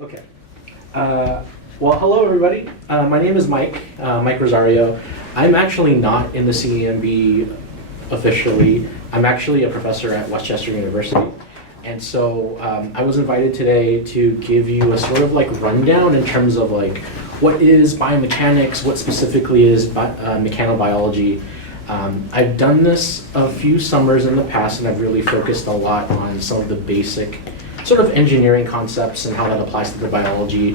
Okay. Well, hello everybody. My name is Mike Rosario. I'm actually not in the CEMB officially. I'm actually a professor at Westchester University. And so I was invited today to give you a sort of like rundown in terms of like what is biomechanics, what specifically is mechanobiology. I've done this a few summers in the past, and I've really focused a lot on some of the basic sort of engineering concepts and how that applies to the biology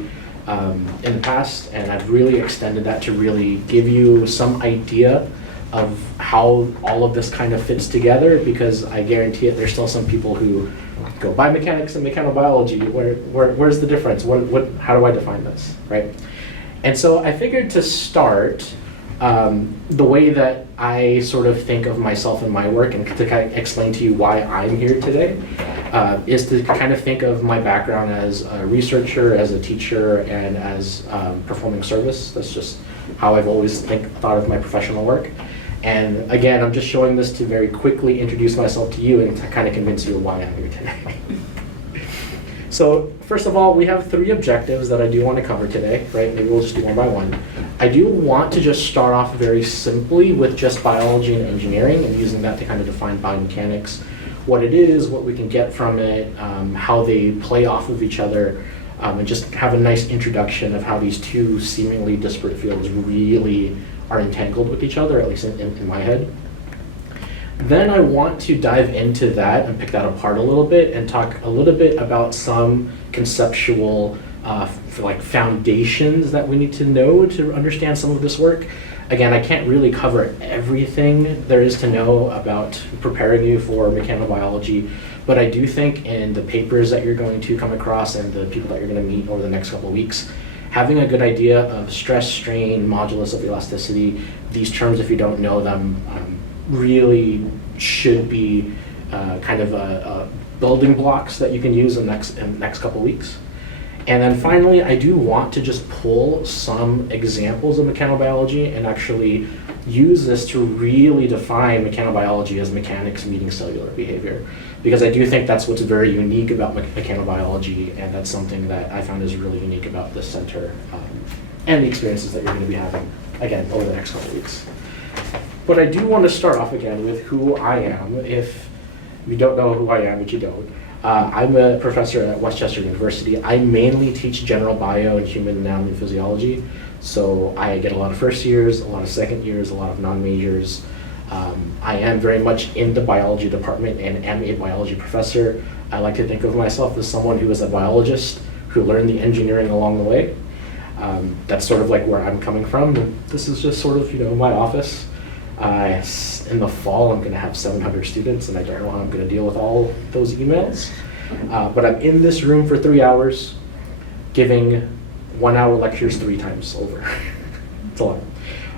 in the past, and I've really extended that to really give you some idea of how all of this kind of fits together, because I guarantee it, there's still some people who go biomechanics and mechanobiology. Where's the difference? How do I define this, right? And so I figured to start, the way that I sort of think of myself and my work, and to kind of explain to you why I'm here today, is to kind of think of my background as a researcher, as a teacher, and as performing service. That's just how I've always thought of my professional work. And again, I'm just showing this to very quickly introduce myself to you and to kind of convince you why I'm here today. So first of all, we have 3 objectives that I do want to cover today, right? Maybe we'll just do one by one. I do want to just start off very simply with just biology and engineering, and using that to kind of define biomechanics, what it is, what we can get from it, how they play off of each other, and just have a nice introduction of how these two seemingly disparate fields really are entangled with each other, at least in my head. Then I want to dive into that and pick that apart a little bit and talk a little bit about some conceptual like foundations that we need to know to understand some of this work. Again, I can't really cover everything there is to know about preparing you for mechanobiology, but I do think in the papers that you're going to come across and the people that you're going to meet over the next couple of weeks, having a good idea of stress, strain, modulus of elasticity, these terms, if you don't know them, really should be kind of building blocks that you can use in the next couple of weeks. And then finally, I do want to just pull some examples of mechanobiology and actually use this to really define mechanobiology as mechanics meeting cellular behavior. Because I do think that's what's very unique about mechanobiology, and that's something that I found is really unique about this center and the experiences that you're going to be having, again, over the next couple of weeks. But I do want to start off again with who I am. If you don't know who I am, which you don't, I'm a professor at Westchester University. I mainly teach general bio and human anatomy and physiology. So I get a lot of first years, a lot of second years, a lot of non-majors. I am very much in the biology department and am a biology professor. I like to think of myself as someone who is a biologist who learned the engineering along the way. That's sort of like where I'm coming from. This is just sort of, my office. In the fall, I'm going to have 700 students, and I don't know how I'm going to deal with all those emails. But I'm in this room for 3 hours, giving 1-hour lectures 3 times over. It's a lot.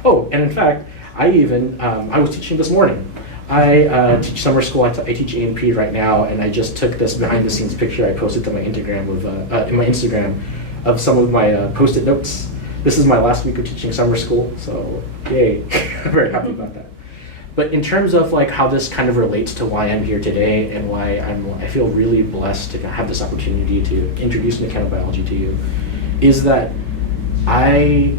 Oh, and in fact, I was teaching this morning. I teach summer school. I teach A&P right now, and I just took this behind-the-scenes picture I posted to my Instagram of some of my post-it notes. This is my last week of teaching summer school, so yay. I'm very happy about that. But in terms of like how this kind of relates to why I'm here today and why I feel really blessed to have this opportunity to introduce mechanobiology to you, is that I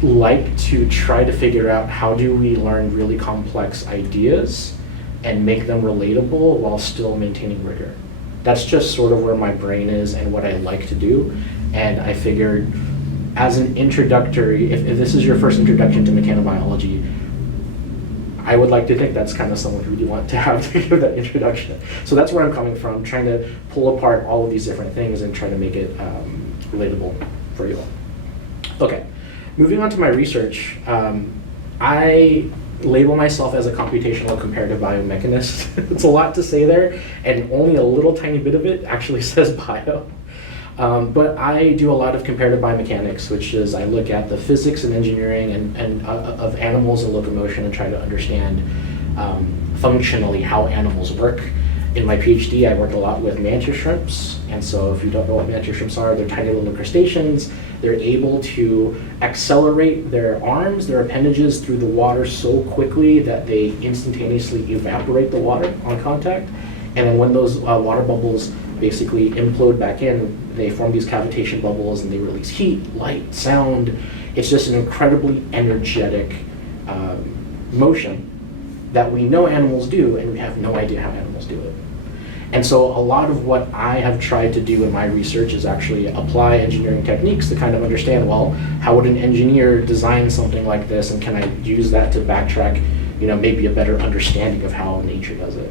like to try to figure out how do we learn really complex ideas and make them relatable while still maintaining rigor. That's just sort of where my brain is and what I like to do. And I figured, as an introductory, if this is your first introduction to mechanobiology, I would like to think that's kind of someone who you want to have to give that introduction. So that's where I'm coming from, trying to pull apart all of these different things and try to make it relatable for you all. Okay, moving on to my research. I label myself as a computational comparative biomechanist. It's a lot to say there, and only a little tiny bit of it actually says bio. But I do a lot of comparative biomechanics, which is I look at the physics and engineering and of animals and locomotion and try to understand functionally how animals work. In my PhD, I work a lot with mantis shrimps, and so if you don't know what mantis shrimps are, they're tiny little crustaceans. They're able to accelerate their arms, their appendages through the water so quickly that they instantaneously evaporate the water on contact, And then when those water bubbles basically implode back in, they form these cavitation bubbles and they release heat, light, sound. It's just an incredibly energetic motion that we know animals do, and we have no idea how animals do it. And so a lot of what I have tried to do in my research is actually apply engineering techniques to kind of understand, well, how would an engineer design something like this, and can I use that to backtrack, maybe a better understanding of how nature does it.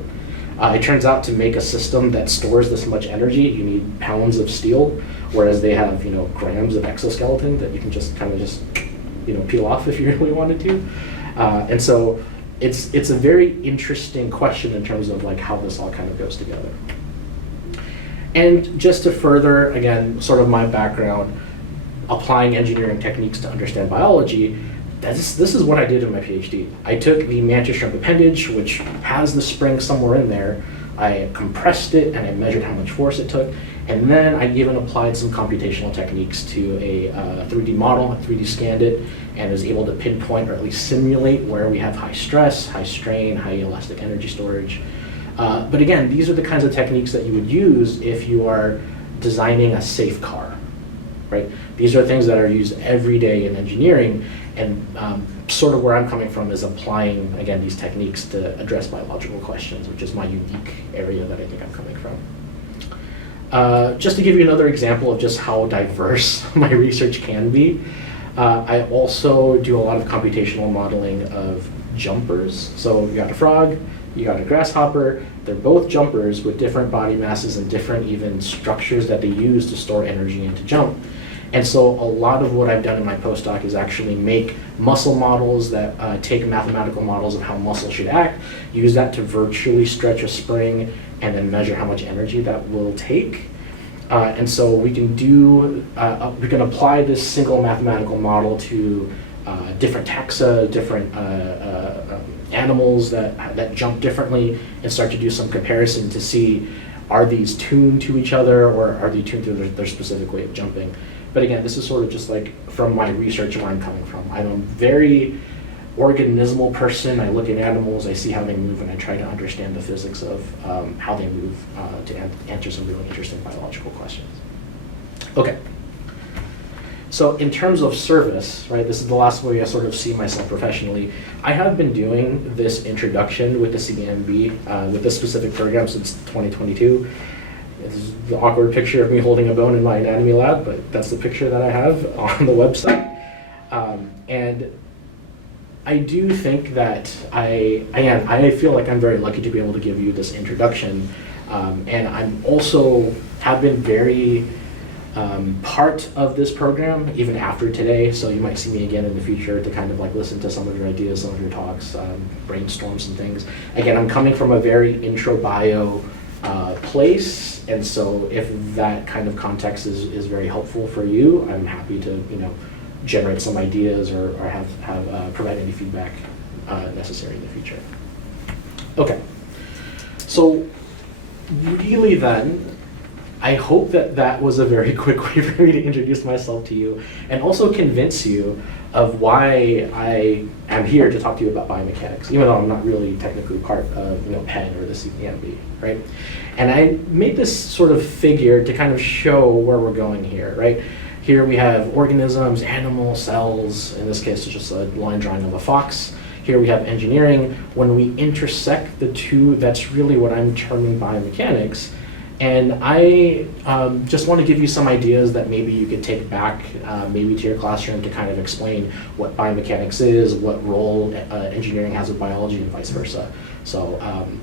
It turns out to make a system that stores this much energy, you need pounds of steel, whereas they have, grams of exoskeleton that you can just peel off if you really wanted to. And so it's a very interesting question in terms of like how this all kind of goes together. And just to further, again, sort of my background, applying engineering techniques to understand biology, this is what I did in my PhD. I took the mantis shrimp appendage, which has the spring somewhere in there. I compressed it and I measured how much force it took. And then I even applied some computational techniques to a 3D model, 3D scanned it, and was able to pinpoint or at least simulate where we have high stress, high strain, high elastic energy storage. But again, these are the kinds of techniques that you would use if you are designing a safe car, right? These are things that are used every day in engineering, and sort of where I'm coming from is applying, again, these techniques to address biological questions, which is my unique area that I think I'm coming from. Just to give you another example of just how diverse my research can be, I also do a lot of computational modeling of jumpers. So you got a frog, you got a grasshopper, they're both jumpers with different body masses and different even structures that they use to store energy and to jump. And so a lot of what I've done in my postdoc is actually make muscle models that take mathematical models of how muscle should act, use that to virtually stretch a spring, and then measure how much energy that will take. And so we can we can apply this single mathematical model to different taxa, different animals that jump differently, and start to do some comparison to see, are these tuned to each other, or are they tuned to their specific way of jumping? But again, this is sort of just like from my research and where I'm coming from. I'm a very organismal person. I look at animals, I see how they move, and I try to understand the physics of how they move to answer some really interesting biological questions. Okay. So in terms of service, right, this is the last way I sort of see myself professionally. I have been doing this introduction with the CEMB, with this specific program since 2022. This is the awkward picture of me holding a bone in my anatomy lab, but that's the picture that I have on the website. And I do think that I feel like I'm very lucky to be able to give you this introduction. And I'm also have been very part of this program even after today, so you might see me again in the future to kind of like listen to some of your ideas, some of your talks, brainstorm some things. Again, I'm coming from a very intro bio place, and so if that kind of context is very helpful for you, I'm happy to generate some ideas or have provide any feedback necessary in the future. Okay, so really then, I hope that was a very quick way for me to introduce myself to you and also convince you of why I am here to talk to you about biomechanics, even though I'm not really technically part of Penn or the CEMB, right? And I made this sort of figure to kind of show where we're going here, right? Here we have organisms, animals, cells. In this case, it's just a line drawing of a fox. Here we have engineering. When we intersect the two, that's really what I'm terming biomechanics. And I just want to give you some ideas that maybe you could take back maybe to your classroom to kind of explain what biomechanics is, what role engineering has with biology, and vice versa. So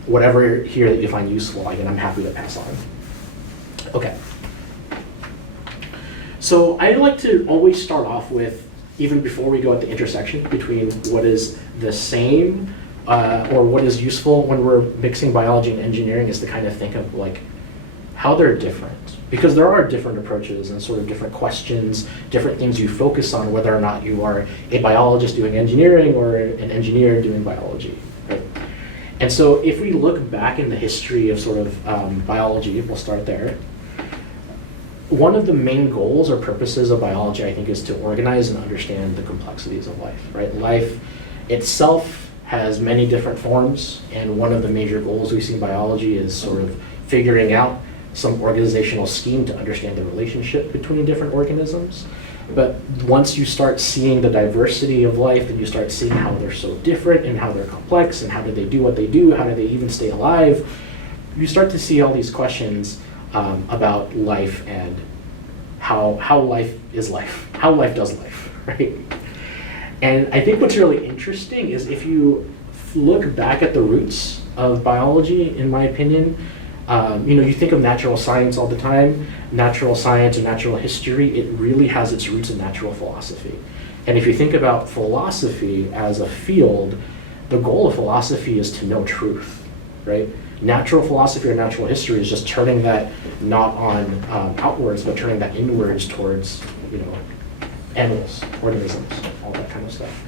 whatever here that you find useful, again, I'm happy to pass on. Okay. So I like to always start off with, even before we go at the intersection between what is the same or what is useful when we're mixing biology and engineering, is to kind of think of like how they're different, because there are different approaches and sort of different questions, different things you focus on, whether or not you are a biologist doing engineering or an engineer doing biology, right? And so if we look back in the history of sort of biology, we'll start there. One of the main goals or purposes of biology, I think, is to organize and understand the complexities of life, right? Life itself has many different forms, and one of the major goals we see in biology is sort of figuring out some organizational scheme to understand the relationship between different organisms. But once you start seeing the diversity of life, and you start seeing how they're so different and how they're complex and how do they do what they do, how do they even stay alive, you start to see all these questions about life and how life is life, how life does life, right? And I think what's really interesting is if you look back at the roots of biology, in my opinion, you think of natural science all the time. Natural science or natural history, it really has its roots in natural philosophy. And if you think about philosophy as a field, the goal of philosophy is to know truth, right? Natural philosophy or natural history is just turning that not on outwards, but turning that inwards towards, animals, organisms, all that kind of stuff.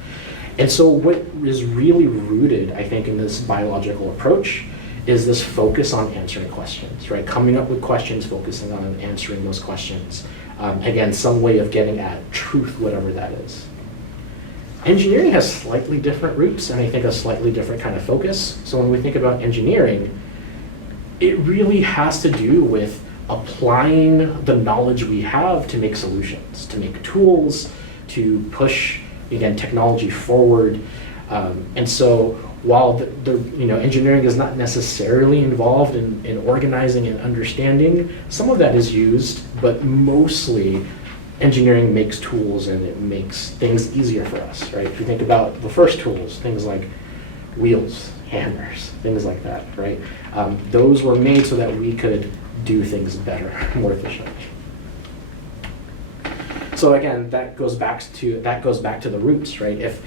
And so what is really rooted, I think, in this biological approach is this focus on answering questions, right? Coming up with questions, focusing on answering those questions. Again, some way of getting at truth, whatever that is. Engineering has slightly different roots, and I think a slightly different kind of focus. So when we think about engineering, it really has to do with applying the knowledge we have to make solutions, to make tools, to push, again, technology forward. And so while engineering is not necessarily involved in organizing and understanding, some of that is used, but mostly engineering makes tools and it makes things easier for us, right? If you think about the first tools, things like wheels, hammers, things like that, right? Those were made so that we could do things better, more efficiently. So again, that goes back to the roots, right? If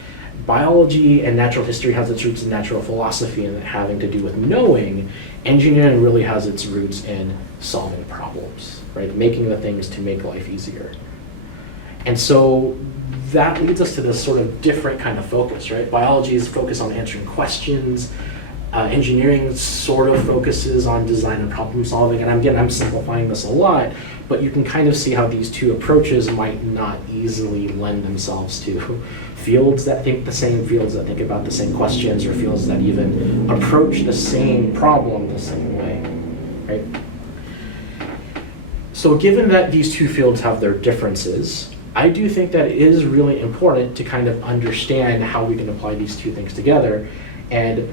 biology and natural history has its roots in natural philosophy and having to do with knowing, engineering really has its roots in solving problems, right? Making the things to make life easier. And so that leads us to this sort of different kind of focus, right? Biology is focused on answering questions. Engineering sort of focuses on design and problem solving. And I'm simplifying this a lot, but you can kind of see how these two approaches might not easily lend themselves to fields that think the same, fields that think about the same questions, or fields that even approach the same problem the same way, right? So given that these two fields have their differences, I do think that it is really important to kind of understand how we can apply these two things together. And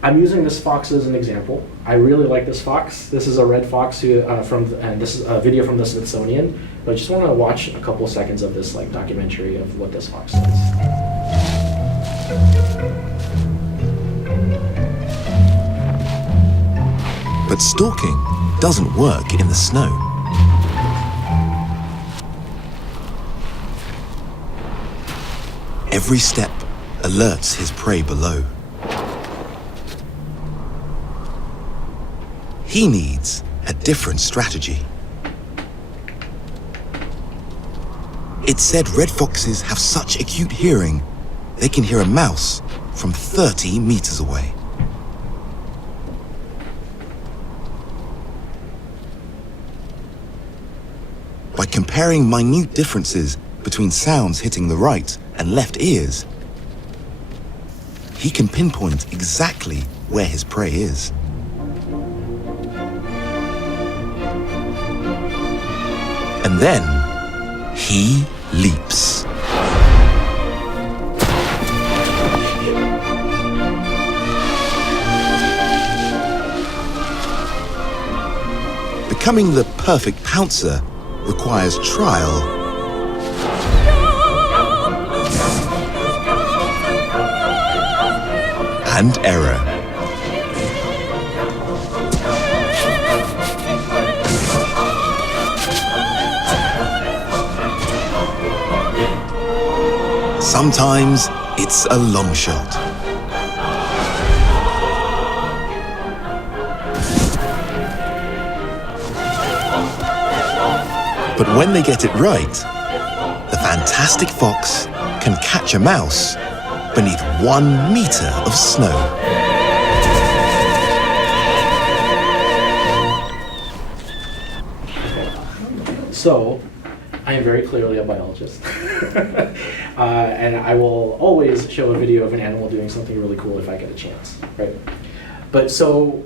I'm using this fox as an example. I really like this fox. This is a red fox and this is a video from the Smithsonian. But I just want to watch a couple seconds of this documentary of what this fox does. But stalking doesn't work in the snow. Every step alerts his prey below. He needs a different strategy. It's said red foxes have such acute hearing, they can hear a mouse from 30 meters away. By comparing minute differences between sounds hitting the right and left ears, he can pinpoint exactly where his prey is. And then he leaps. Becoming the perfect pouncer requires trial and error. Sometimes it's a long shot. But when they get it right, the fantastic fox can catch a mouse beneath 1 meter of snow. So, I am very clearly a biologist. And I will always show a video of an animal doing something really cool if I get a chance, right? But so,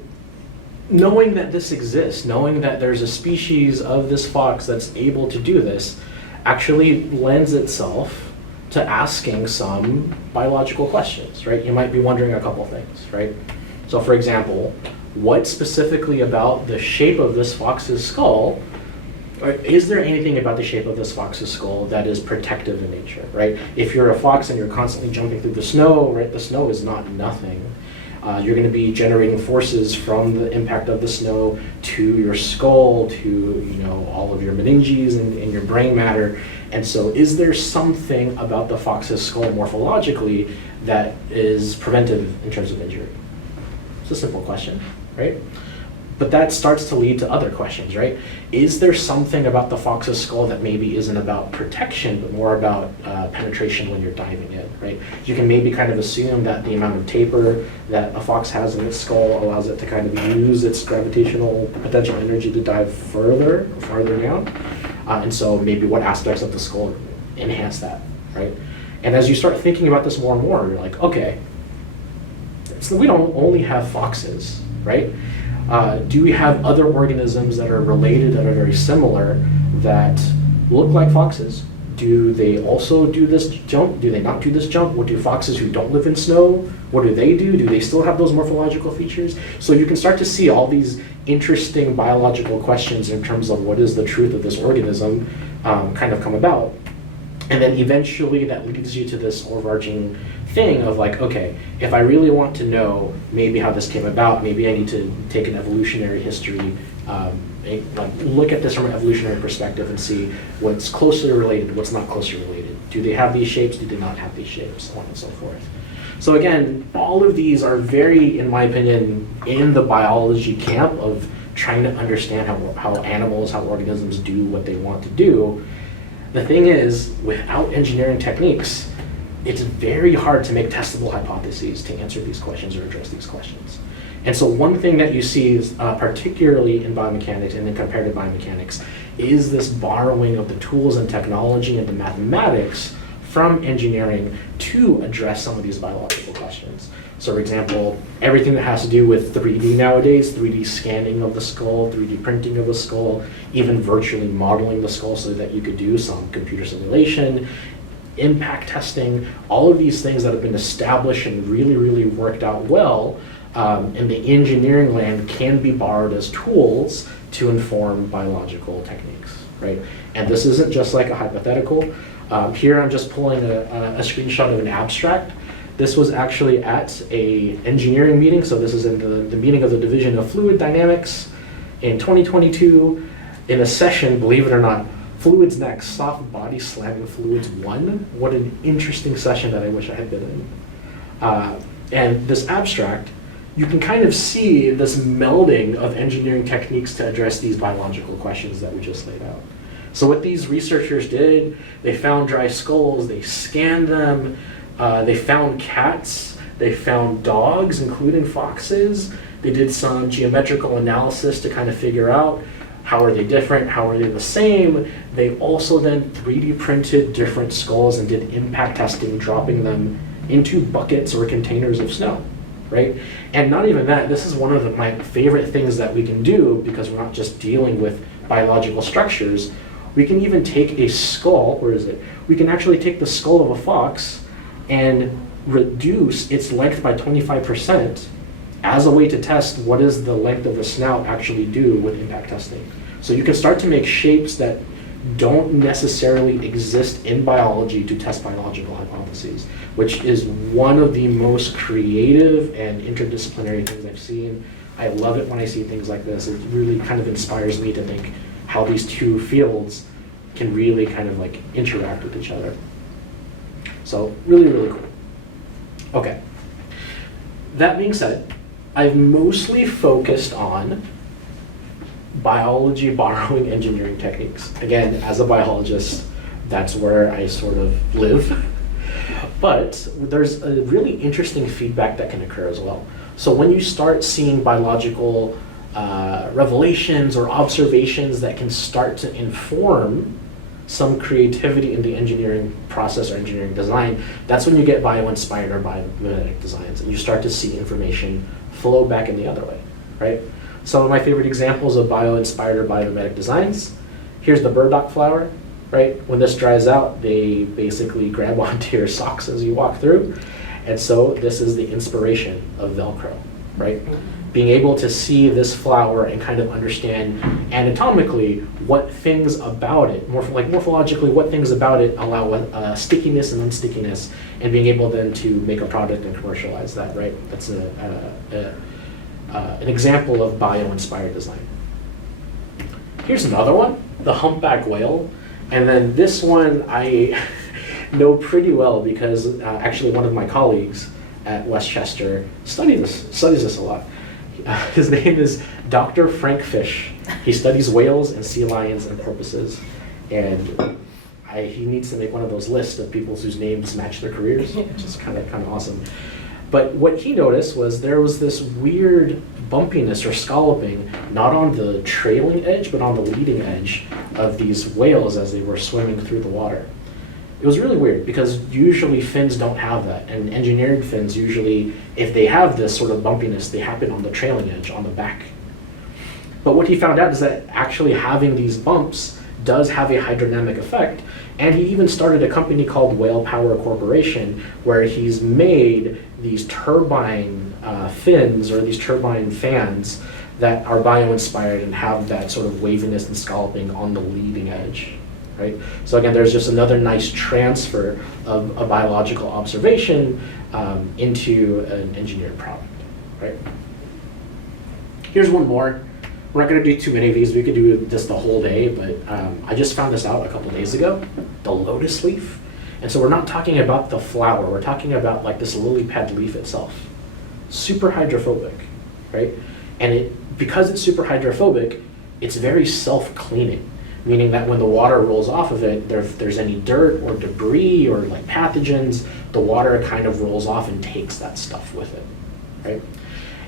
knowing that this exists, knowing that there's a species of this fox that's able to do this, actually lends itself to asking some biological questions, right? You might be wondering a couple things, right? So for example, what specifically about the shape of this fox's skull, or is there anything about the shape of this fox's skull that is protective in nature, right? If you're a fox and you're constantly jumping through the snow, right, the snow is not nothing. You're going to be generating forces from the impact of the snow to your skull, to all of your meninges and your brain matter. And so is there something about the fox's skull morphologically that is preventive in terms of injury? It's a simple question, right? But that starts to lead to other questions, right? Is there something about the fox's skull that maybe isn't about protection, but more about penetration when you're diving in, right? You can maybe kind of assume that the amount of taper that a fox has in its skull allows it to kind of use its gravitational potential energy to dive farther down. And so maybe what aspects of the skull enhance that, right? And as you start thinking about this more and more, you're like, okay, so we don't only have foxes, right? Do we have other organisms that are related, that are very similar, that look like foxes? Do they also do this jump? Do they not do this jump? What do foxes who don't live in snow, what do they do? Do they still have those morphological features? So you can start to see all these interesting biological questions in terms of what is the truth of this organism kind of come about. And then eventually that leads you to this overarching thing of like, okay, if I really want to know maybe how this came about, maybe I need to take an evolutionary history, look at this from an evolutionary perspective and see what's closely related, what's not closely related. Do they have these shapes? Do they not have these shapes? So on and so forth. So again, all of these are very, in my opinion, in the biology camp of trying to understand how animals, how organisms do what they want to do. The thing is, without engineering techniques, it's very hard to make testable hypotheses to answer these questions or address these questions. And so one thing that you see, is, particularly in biomechanics and in comparative biomechanics, is this borrowing of the tools and technology and the mathematics from engineering to address some of these biological questions. So for example, everything that has to do with 3D nowadays, 3D scanning of the skull, 3D printing of the skull, even virtually modeling the skull so that you could do some computer simulation, impact testing, all of these things that have been established and really, really worked out well in the engineering land can be borrowed as tools to inform biological techniques, right? And this isn't just like a hypothetical. Here I'm just pulling a screenshot of an abstract. This was actually at a engineering meeting, so this is in the meeting of the Division of Fluid Dynamics in 2022 in a session, believe it or not, Fluids Next, Soft Body Slamming Fluids 1. What an interesting session that I wish I had been in. And this abstract, you can kind of see this melding of engineering techniques to address these biological questions that we just laid out. So what these researchers did, they found dry skulls, they scanned them, they found cats, they found dogs, including foxes. They did some geometrical analysis to kind of figure out how are they different, how are they the same. They also then 3D printed different skulls and did impact testing, dropping them into buckets or containers of snow, right? And not even that, this is one of my favorite things that we can do because we're not just dealing with biological structures. We can even take a skull, where is it? We can actually take the skull of a fox and reduce its length by 25% as a way to test what does the length of the snout actually do with impact testing. So you can start to make shapes that don't necessarily exist in biology to test biological hypotheses, which is one of the most creative and interdisciplinary things I've seen. I love it when I see things like this. It really kind of inspires me to think how these two fields can really kind of like interact with each other. So really, really cool. Okay. That being said, I've mostly focused on biology borrowing engineering techniques. Again, as a biologist, that's where I sort of live. But there's a really interesting feedback that can occur as well. So when you start seeing biological revelations or observations that can start to inform some creativity in the engineering process or engineering design, that's when you get bio-inspired or biomimetic designs, and you start to see information flow back in the other way, right? Some of my favorite examples of bio-inspired or biomimetic designs, here's the burdock flower, right? When this dries out, they basically grab onto your socks as you walk through. And so this is the inspiration of Velcro, right? Being able to see this flower and kind of understand anatomically what things about it, morphologically, what things about it allow stickiness and unstickiness, and being able then to make a product and commercialize that, right? That's an example of bio-inspired design. Here's another one, the humpback whale. And then this one I know pretty well because actually one of my colleagues at Westchester studies this a lot. His name is Dr. Frank Fish. He studies whales and sea lions and porpoises. And he needs to make one of those lists of people whose names match their careers, which is kind of awesome. But what he noticed was there was this weird bumpiness or scalloping, not on the trailing edge, but on the leading edge of these whales as they were swimming through the water. It was really weird because usually fins don't have that, and engineered fins usually, if they have this sort of bumpiness, they happen on the trailing edge, on the back. But what he found out is that actually having these bumps does have a hydrodynamic effect, and he even started a company called Whale Power Corporation, where he's made these turbine fins or these turbine fans that are bio-inspired and have that sort of waviness and scalloping on the leading edge, right? So again, there's just another nice transfer of a biological observation into an engineered product, right? Here's one more. We're not going to do too many of these. We could do this the whole day, but I just found this out a couple days ago, the lotus leaf. And so we're not talking about the flower. We're talking about like this lily pad leaf itself. Super hydrophobic, right? And because it's super hydrophobic, it's very self-cleaning, meaning that when the water rolls off of it, if there's any dirt or debris or like pathogens, the water kind of rolls off and takes that stuff with it, right?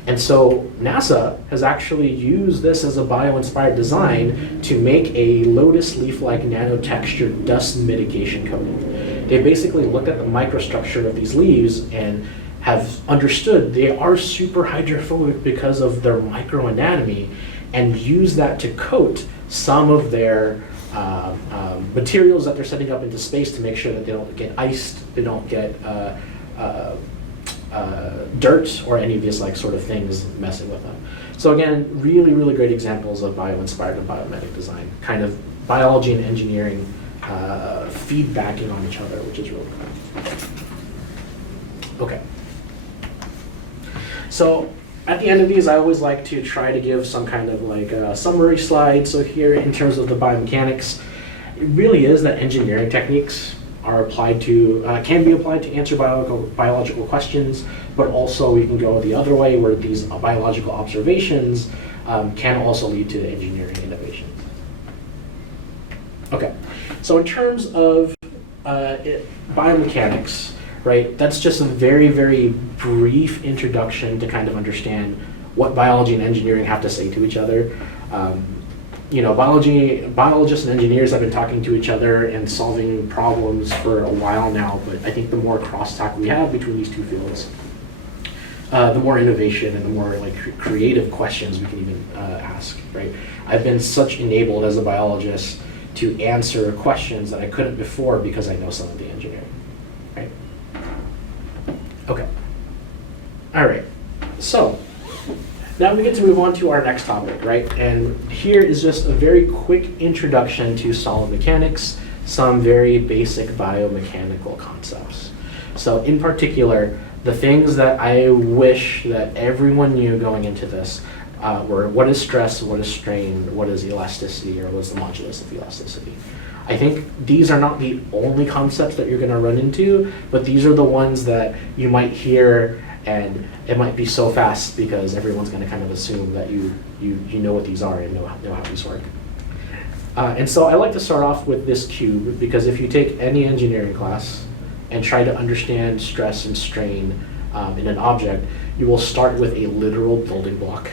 And so NASA has actually used this as a bio-inspired design to make a lotus leaf-like nanotextured dust mitigation coating. They basically looked at the microstructure of these leaves and have understood they are super hydrophobic because of their microanatomy, and use that to coat some of their materials that they're sending up into space to make sure that they don't get iced, they don't get dirt or any of these like sort of things messing with them. So again, really, really great examples of bio-inspired and biomimetic design, kind of biology and engineering feedbacking on each other, which is really cool. Okay. So at the end of these, I always like to try to give some kind of like a summary slide. So here, in terms of the biomechanics, it really is that engineering techniques are applied to, can be applied to answer biological questions, but also we can go the other way where these biological observations can also lead to engineering innovations. Okay, so in terms of biomechanics, right, that's just a very, very brief introduction to kind of understand what biology and engineering have to say to each other. You know, biologists and engineers have been talking to each other and solving problems for a while now, but I think the more crosstalk we have between these two fields, the more innovation and the more like creative questions we can even ask, right? I've been such enabled as a biologist to answer questions that I couldn't before because I know some of the engineering, right? Okay. All right. So now we get to move on to our next topic, right? And here is just a very quick introduction to solid mechanics, some very basic biomechanical concepts. So in particular, the things that I wish that everyone knew going into this were what is stress, what is strain, what is elasticity, or what's the modulus of elasticity. I think these are not the only concepts that you're going to run into, but these are the ones that you might hear, and it might be so fast because everyone's going to kind of assume that you know what these are and know how these work. And so I like to start off with this cube, because if you take any engineering class and try to understand stress and strain in an object, you will start with a literal building block.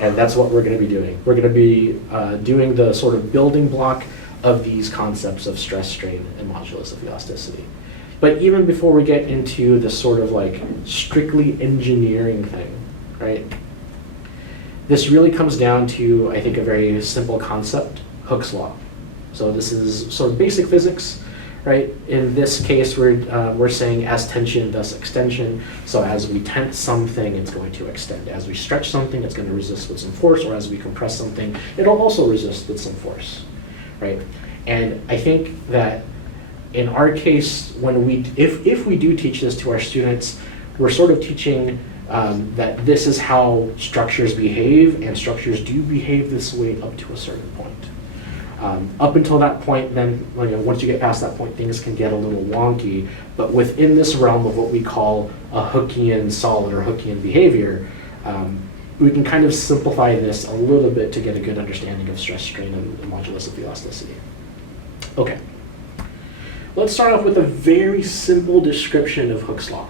And that's what we're going to be doing. We're going to be doing the sort of building block of these concepts of stress, strain, and modulus of elasticity. But even before we get into the sort of like strictly engineering thing, right? This really comes down to, I think, a very simple concept, Hooke's law. So this is sort of basic physics, right? In this case, we're saying as tension, thus extension. So as we tense something, it's going to extend. As we stretch something, it's going to resist with some force, or as we compress something, it'll also resist with some force, right? And I think that in our case, if we do teach this to our students, we're sort of teaching that this is how structures behave, and structures do behave this way up to a certain point. Up until that point, then once you get past that point, things can get a little wonky. But within this realm of what we call a Hookean solid or Hookean behavior, we can kind of simplify this a little bit to get a good understanding of stress, strain, and the modulus of elasticity. Okay. Let's start off with a very simple description of Hooke's law,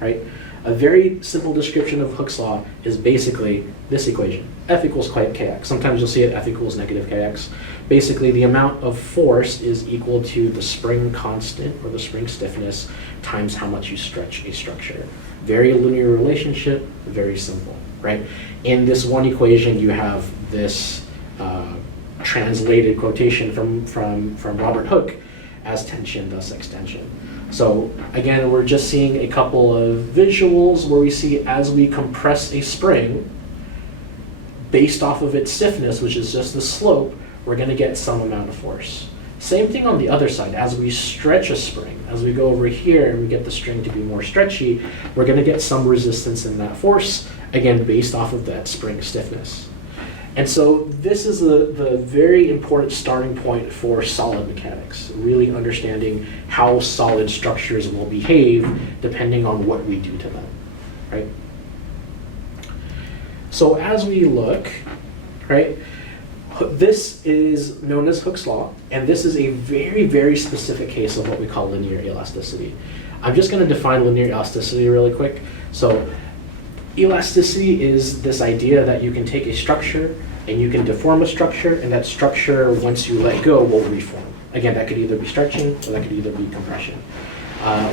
right? A very simple description of Hooke's law is basically this equation, F equals kx. Sometimes you'll see it F equals negative kx. Basically, the amount of force is equal to the spring constant, or the spring stiffness, times how much you stretch a structure. Very linear relationship, very simple, right? In this one equation, you have this translated quotation from Robert Hooke as tension, thus extension. So again, we're just seeing a couple of visuals where we see as we compress a spring, based off of its stiffness, which is just the slope, we're going to get some amount of force. Same thing on the other side. As we stretch a spring, as we go over here and we get the string to be more stretchy, we're going to get some resistance in that force, again, based off of that spring stiffness. And so this is the very important starting point for solid mechanics, really understanding how solid structures will behave depending on what we do to them, right? So as we look, right, this is known as Hooke's law, and this is a very, very specific case of what we call linear elasticity. I'm just going to define linear elasticity really quick. So elasticity is this idea that you can take a structure and you can deform a structure, and that structure, once you let go, will reform. Again, that could either be stretching or that could either be compression.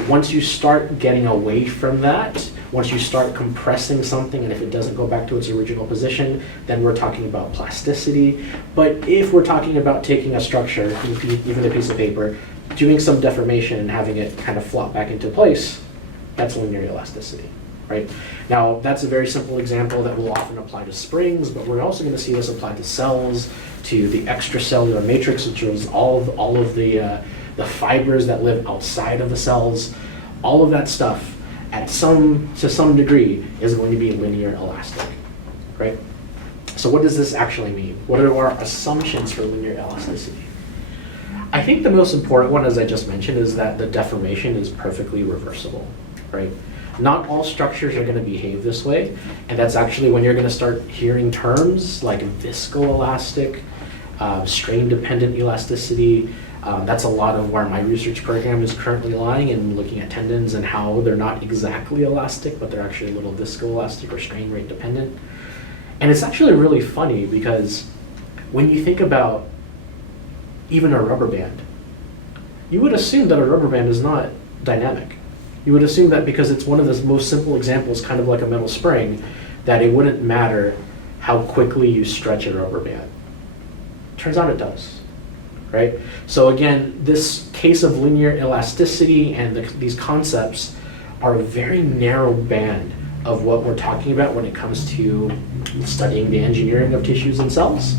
Once you start getting away from that, once you start compressing something, and if it doesn't go back to its original position, then we're talking about plasticity. But if we're talking about taking a structure, even a piece of paper, doing some deformation and having it kind of flop back into place, that's linear elasticity, right? Now, that's a very simple example that will often apply to springs, but we're also going to see this applied to cells, to the extracellular matrix, which is all of the fibers that live outside of the cells. All of that stuff, to some degree, is going to be linear elastic, right? So what does this actually mean? What are our assumptions for linear elasticity? I think the most important one, as I just mentioned, is that the deformation is perfectly reversible, right? Not all structures are going to behave this way, and that's actually when you're going to start hearing terms like viscoelastic, strain-dependent elasticity. That's a lot of where my research program is currently lying, and looking at tendons and how they're not exactly elastic, but they're actually a little viscoelastic or strain rate dependent. And it's actually really funny because when you think about even a rubber band, you would assume that a rubber band is not dynamic. You would assume that because it's one of the most simple examples, kind of like a metal spring, that it wouldn't matter how quickly you stretch a rubber band. Turns out it does, right? So again, this case of linear elasticity and these concepts are a very narrow band of what we're talking about when it comes to studying the engineering of tissues and cells.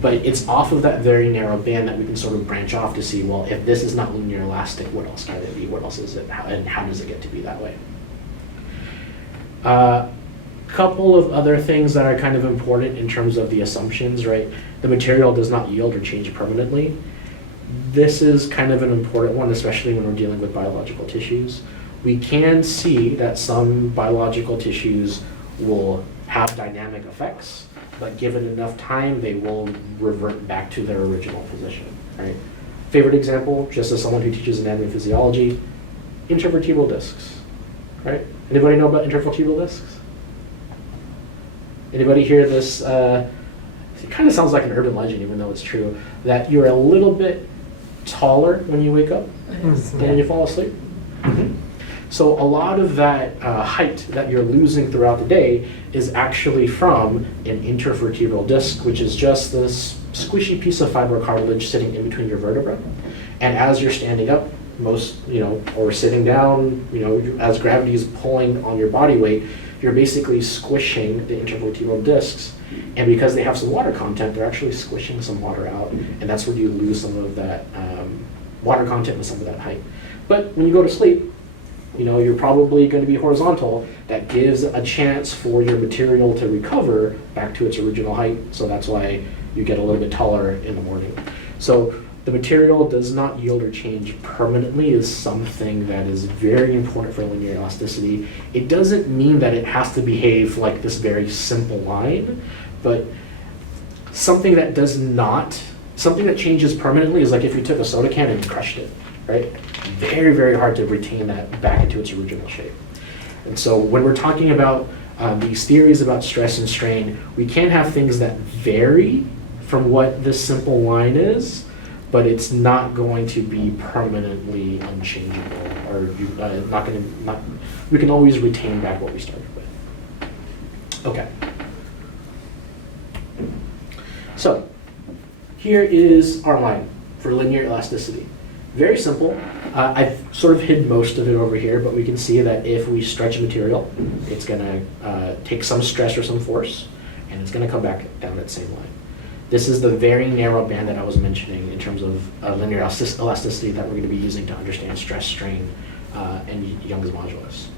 But it's off of that very narrow band that we can sort of branch off to see, well, if this is not linear elastic, what else can it be? What else is it? And how does it get to be that way? Couple of other things that are kind of important in terms of the assumptions, right? The material does not yield or change permanently. This is kind of an important one, especially when we're dealing with biological tissues. We can see that some biological tissues will have dynamic effects, but given enough time, they will revert back to their original position, right? Favorite example, just as someone who teaches anatomy and physiology, intervertebral discs, right? Anybody know about intervertebral discs? Anybody hear this it kind of sounds like an urban legend, even though it's true, that you're a little bit taller when you wake up than when you fall asleep. So a lot of that height that you're losing throughout the day is actually from an intervertebral disc, which is just this squishy piece of fibrocartilage sitting in between your vertebrae. And as you're standing up, or sitting down, as gravity is pulling on your body weight, you're basically squishing the intervertebral discs. And because they have some water content, they're actually squishing some water out. And that's where you lose some of that water content and some of that height. But when you go to sleep, you're probably going to be horizontal. That gives a chance for your material to recover back to its original height. So that's why you get a little bit taller in the morning. So the material does not yield or change permanently is something that is very important for linear elasticity. It doesn't mean that it has to behave like this very simple line, but something that changes permanently is like if you took a soda can and crushed it, right? Very, very hard to retain that back into its original shape. And so when we're talking about these theories about stress and strain, we can have things that vary from what this simple line is, but it's not going to be permanently unchangeable, or we can always retain back what we started with. Okay. So here is our line for linear elasticity. Very simple. I've sort of hid most of it over here, but we can see that if we stretch a material, it's going to take some stress or some force, and it's going to come back down that same line. This is the very narrow band that I was mentioning in terms of linear elasticity that we're going to be using to understand stress, strain, and Young's modulus.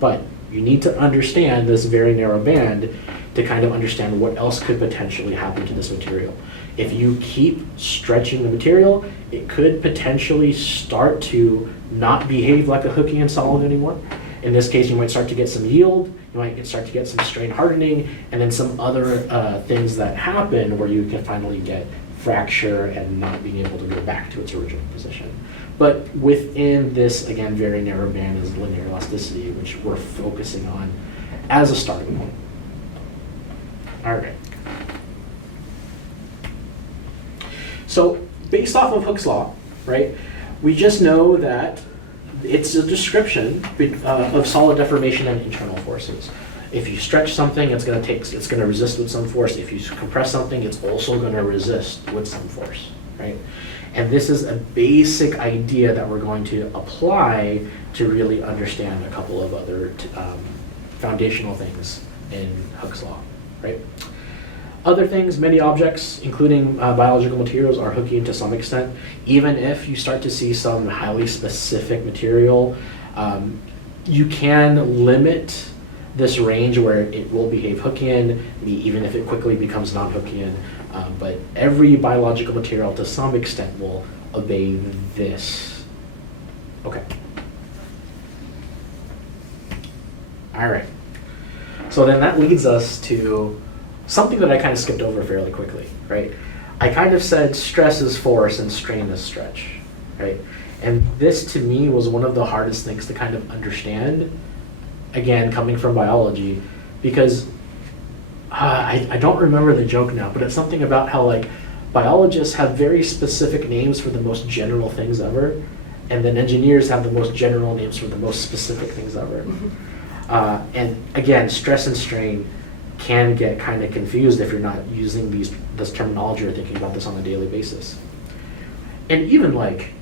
But you need to understand this very narrow band to kind of understand what else could potentially happen to this material. If you keep stretching the material, it could potentially start to not behave like a Hookean solid anymore. In this case, you might start to get some yield, you might start to get some strain hardening, and then some other things that happen where you can finally get fracture and not being able to go back to its original position. But within this, again, very narrow band is linear elasticity, which we're focusing on as a starting point. All right. So based off of Hooke's law, right, we just know that it's a description of solid deformation and internal forces. If you stretch something, it's going to resist with some force. If you compress something, it's also going to resist with some force, right? And this is a basic idea that we're going to apply to really understand a couple of other foundational things in Hooke's law, right? Other things, many objects, including biological materials, are Hookean to some extent. Even if you start to see some highly specific material, you can limit this range where it will behave Hookean, even if it quickly becomes non-Hookean. But every biological material to some extent will obey this. Okay. All right. So then that leads us to something that I kind of skipped over fairly quickly, right? I kind of said stress is force and strain is stretch, right? And this to me was one of the hardest things to kind of understand, again, coming from biology, because I don't remember the joke now, but it's something about how like biologists have very specific names for the most general things ever, and then engineers have the most general names for the most specific things ever. And again, stress and strain can get kind of confused if you're not using this terminology or thinking about this on a daily basis. And even like,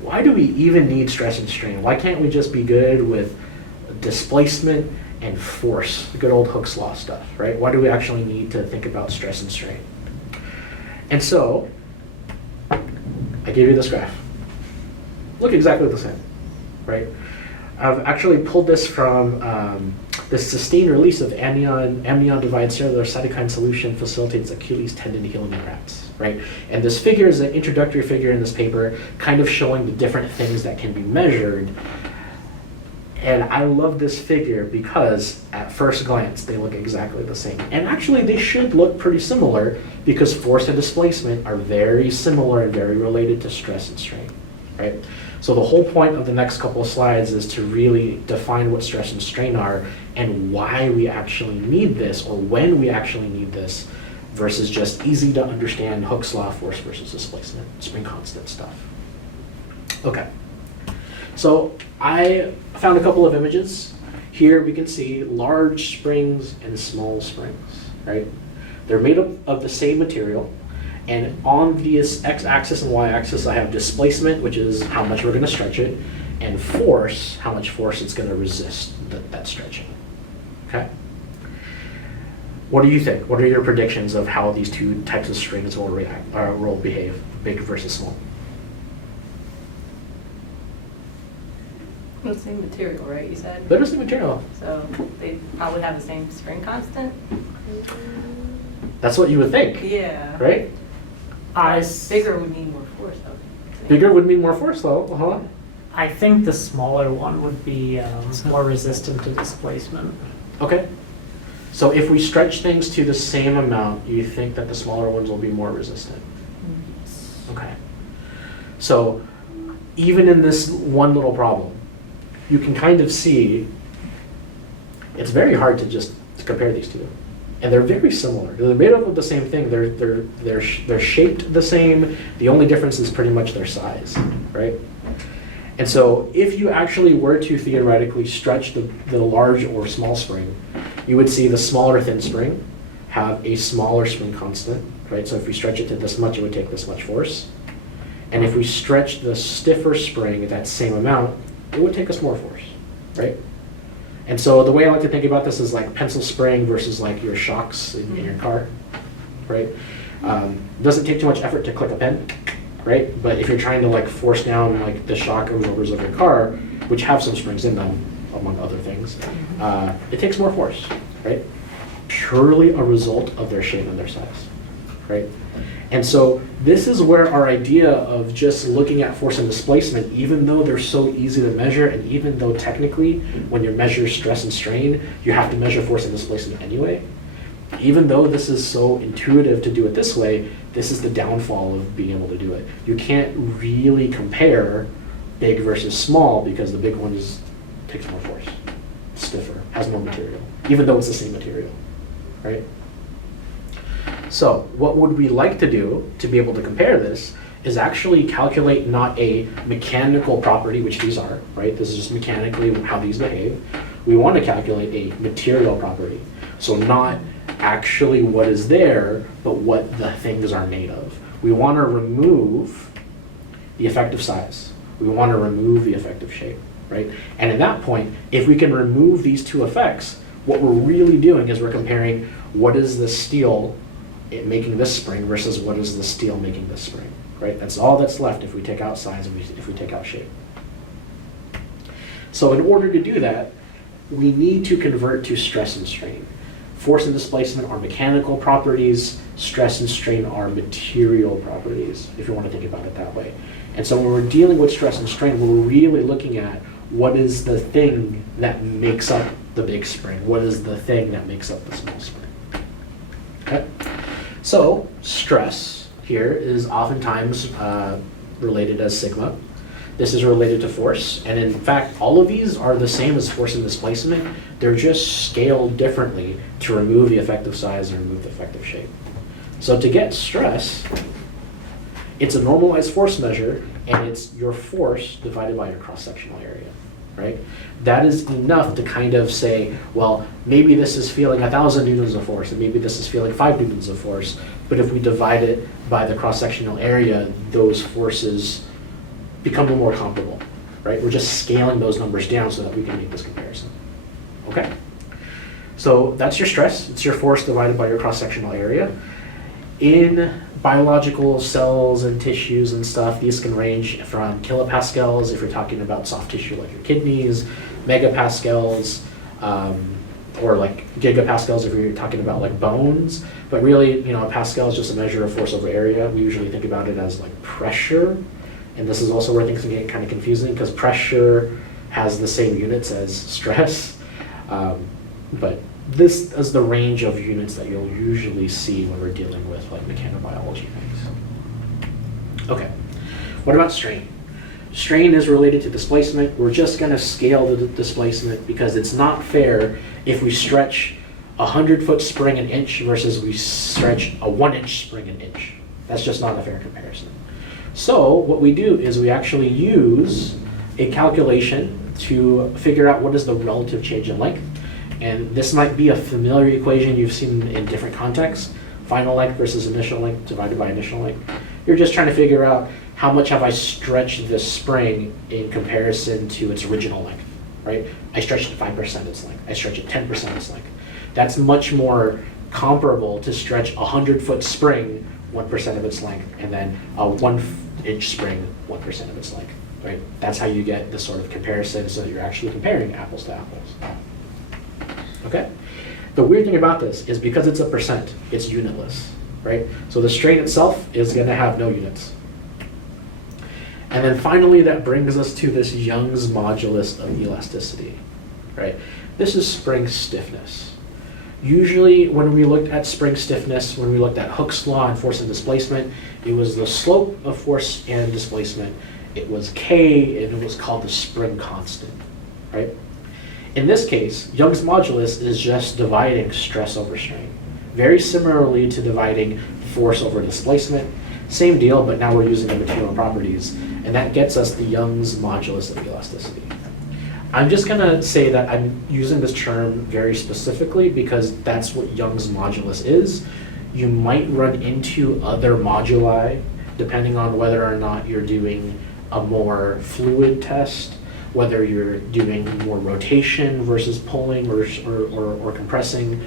why do we even need stress and strain? Why can't we just be good with displacement and force, the good old Hooke's law stuff, right? Why do we actually need to think about stress and strain? And so, I gave you this graph. Look exactly the same, right? I've actually pulled this from the sustained release of amnion-divided cellular cytokine solution facilitates Achilles tendon healing in rats, right? And this figure is an introductory figure in this paper, kind of showing the different things that can be measured. And I love this figure because at first glance, they look exactly the same. And actually, they should look pretty similar because force and displacement are very similar and very related to stress and strain, right? So the whole point of the next couple of slides is to really define what stress and strain are and why we actually need this, or when we actually need this, versus just easy to understand Hooke's law, force versus displacement, spring constant stuff. Okay, so I found a couple of images. Here we can see large springs and small springs, right? They're made up of the same material, and on this x-axis and y-axis I have displacement, which is how much we're gonna stretch it, and force, how much force it's gonna resist that stretching, okay? What do you think? What are your predictions of how these two types of strings will react, or will behave, big versus small? The same material, right, you said? They're the same material. So they probably have the same spring constant? That's what you would think, Yeah. right? Bigger would mean more force, though. Bigger would mean more force though, huh? I think the smaller one would be more resistant to displacement. Okay. So if we stretch things to the same amount, you think that the smaller ones will be more resistant? Okay. So even in this one little problem, you can kind of see it's very hard to compare these two. And they're very similar. They're made up of the same thing. They're shaped the same. The only difference is pretty much their size, right? And so if you actually were to theoretically stretch the large or small spring, you would see the smaller thin spring have a smaller spring constant, right? So if we stretch it to this much, it would take this much force. And if we stretch the stiffer spring at that same amount, it would take us more force, right? And so the way I like to think about this is like pencil spring versus like your shocks in your car, right? It doesn't take too much effort to click a pen, right? But if you're trying to like force down like the shock absorbers of your car, which have some springs in them, among other things, it takes more force, right? Purely a result of their shape and their size, right? And so this is where our idea of just looking at force and displacement, even though they're so easy to measure, and even though technically when you measure stress and strain, you have to measure force and displacement anyway, even though this is so intuitive to do it this way, this is the downfall of being able to do it. You can't really compare big versus small because the big one takes more force, stiffer, has more material, even though it's the same material, right? So what would we like to do to be able to compare this is actually calculate not a mechanical property, which these are, right? This is just mechanically how these behave. We want to calculate a material property. So not actually what is there, but what the things are made of. We want to remove the effective size. We want to remove the effective shape, right? And at that point, if we can remove these two effects, what we're really doing is we're comparing what is the steel making this spring versus what is the steel making this spring, right? That's all that's left if we take out size and if we take out shape. So in order to do that, we need to convert to stress and strain. Force and displacement are mechanical properties, stress and strain are material properties, if you want to think about it that way. And so when we're dealing with stress and strain, we're really looking at what is the thing that makes up the big spring? What is the thing that makes up the small spring? Okay? So stress here is oftentimes related as sigma. This is related to force, and in fact, all of these are the same as force and displacement. They're just scaled differently to remove the effective size and remove the effective shape. So to get stress, it's a normalized force measure, and it's your force divided by your cross-sectional area, right? That is enough to kind of say, well, maybe this is feeling 1,000 newtons of force, and maybe this is feeling 5 newtons of force, but if we divide it by the cross-sectional area, those forces become more comparable, right? We're just scaling those numbers down so that we can make this comparison, okay? So that's your stress, it's your force divided by your cross-sectional area. In biological cells and tissues and stuff, these can range from kilopascals if you're talking about soft tissue like your kidneys, megapascals, or like gigapascals if you're talking about like bones. But really, you know, a pascal is just a measure of force over area. We usually think about it as like pressure. And this is also where things can get kind of confusing because pressure has the same units as stress. But this is the range of units that you'll usually see when we're dealing with like mechanobiology things. Okay, what about strain? Strain is related to displacement. We're just gonna scale the displacement because it's not fair if we stretch a 100-foot spring an inch versus we stretch a 1-inch spring an inch. That's just not a fair comparison. So what we do is we actually use a calculation to figure out what is the relative change in length. And this might be a familiar equation you've seen in different contexts. Final length versus initial length divided by initial length. You're just trying to figure out how much have I stretched this spring in comparison to its original length, right? I stretched it 5% its length. I stretched it 10% its length. That's much more comparable to stretch a 100-foot spring 1% of its length, and then a 1-inch spring 1% of its length, right? That's how you get this sort of comparison, so that you're actually comparing apples to apples. Okay? The weird thing about this is because it's a percent, it's unitless, right? So the strain itself is going to have no units. And then finally, that brings us to this Young's modulus of elasticity, right? This is spring stiffness. Usually when we looked at spring stiffness, when we looked at Hooke's law and force and displacement, it was the slope of force and displacement. It was K, and it was called the spring constant, right? In this case, Young's modulus is just dividing stress over strain. Very similarly to dividing force over displacement. Same deal, but now we're using the material properties, and that gets us the Young's modulus of elasticity. I'm just gonna say that I'm using this term very specifically because that's what Young's modulus is. You might run into other moduli depending on whether or not you're doing a more fluid test, whether you're doing more rotation versus pulling or compressing.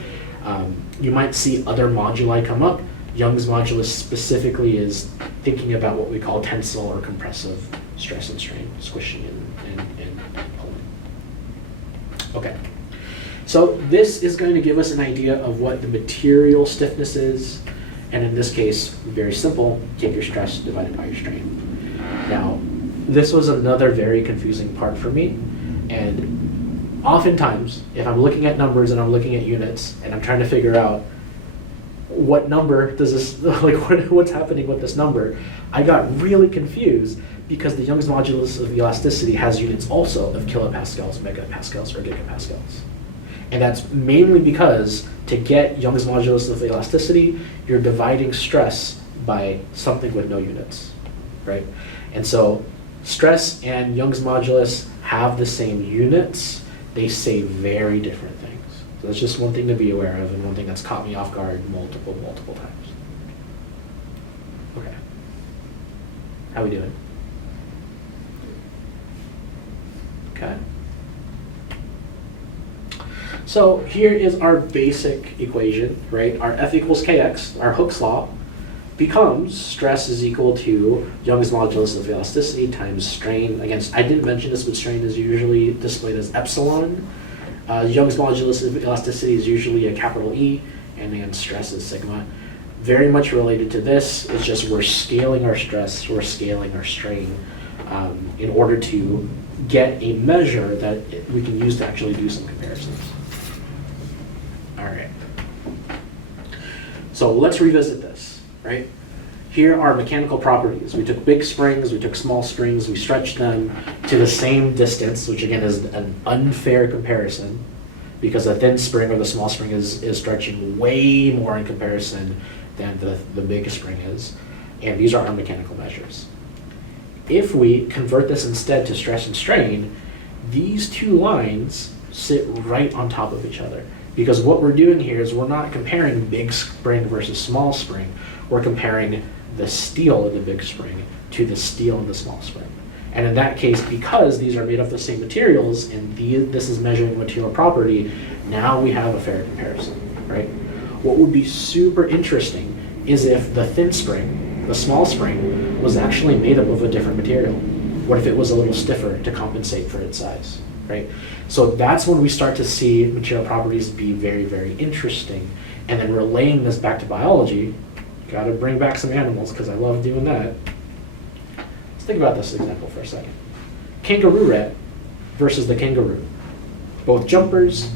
You might see other moduli come up. Young's modulus specifically is thinking about what we call tensile or compressive stress and strain, squishing and pulling. Okay, so this is going to give us an idea of what the material stiffness is, and in this case, very simple, take your stress divided by your strain. Now, this was another very confusing part for me, and oftentimes, if I'm looking at numbers and I'm looking at units, and I'm trying to figure out what number does this, like what's happening with this number, I got really confused because the Young's modulus of elasticity has units also of kilopascals, megapascals, or gigapascals. And that's mainly because to get Young's modulus of elasticity, you're dividing stress by something with no units, right? And so stress and Young's modulus have the same units, they say very different things. So that's just one thing to be aware of, and one thing that's caught me off guard multiple times. Okay. How we doing? Okay. So here is our basic equation, right? Our F equals Kx, our Hooke's law, becomes stress is equal to Young's modulus of elasticity times strain. Again, I didn't mention this, but strain is usually displayed as epsilon. Young's modulus of elasticity is usually a capital E, and then stress is sigma. Very much related to this, it's just we're scaling our stress, we're scaling our strain in order to get a measure that we can use to actually do some comparisons. All right. So let's revisit this, right? Here are mechanical properties. We took big springs, we took small springs, we stretched them to the same distance, which again is an unfair comparison because a thin spring or the small spring is stretching way more in comparison than the big spring is. And these are our mechanical measures. If we convert this instead to stress and strain, these two lines sit right on top of each other. Because what we're doing here is we're not comparing big spring versus small spring. We're comparing the steel of the big spring to the steel of the small spring. And in that case, because these are made of the same materials and this is measuring material property, now we have a fair comparison, right? What would be super interesting is if the thin spring, the small spring, was actually made up of a different material. What if it was a little stiffer to compensate for its size, right? So that's when we start to see material properties be very, very interesting. And then relaying this back to biology, gotta bring back some animals because I love doing that. Let's think about this example for a second. Kangaroo rat versus the kangaroo. Both jumpers,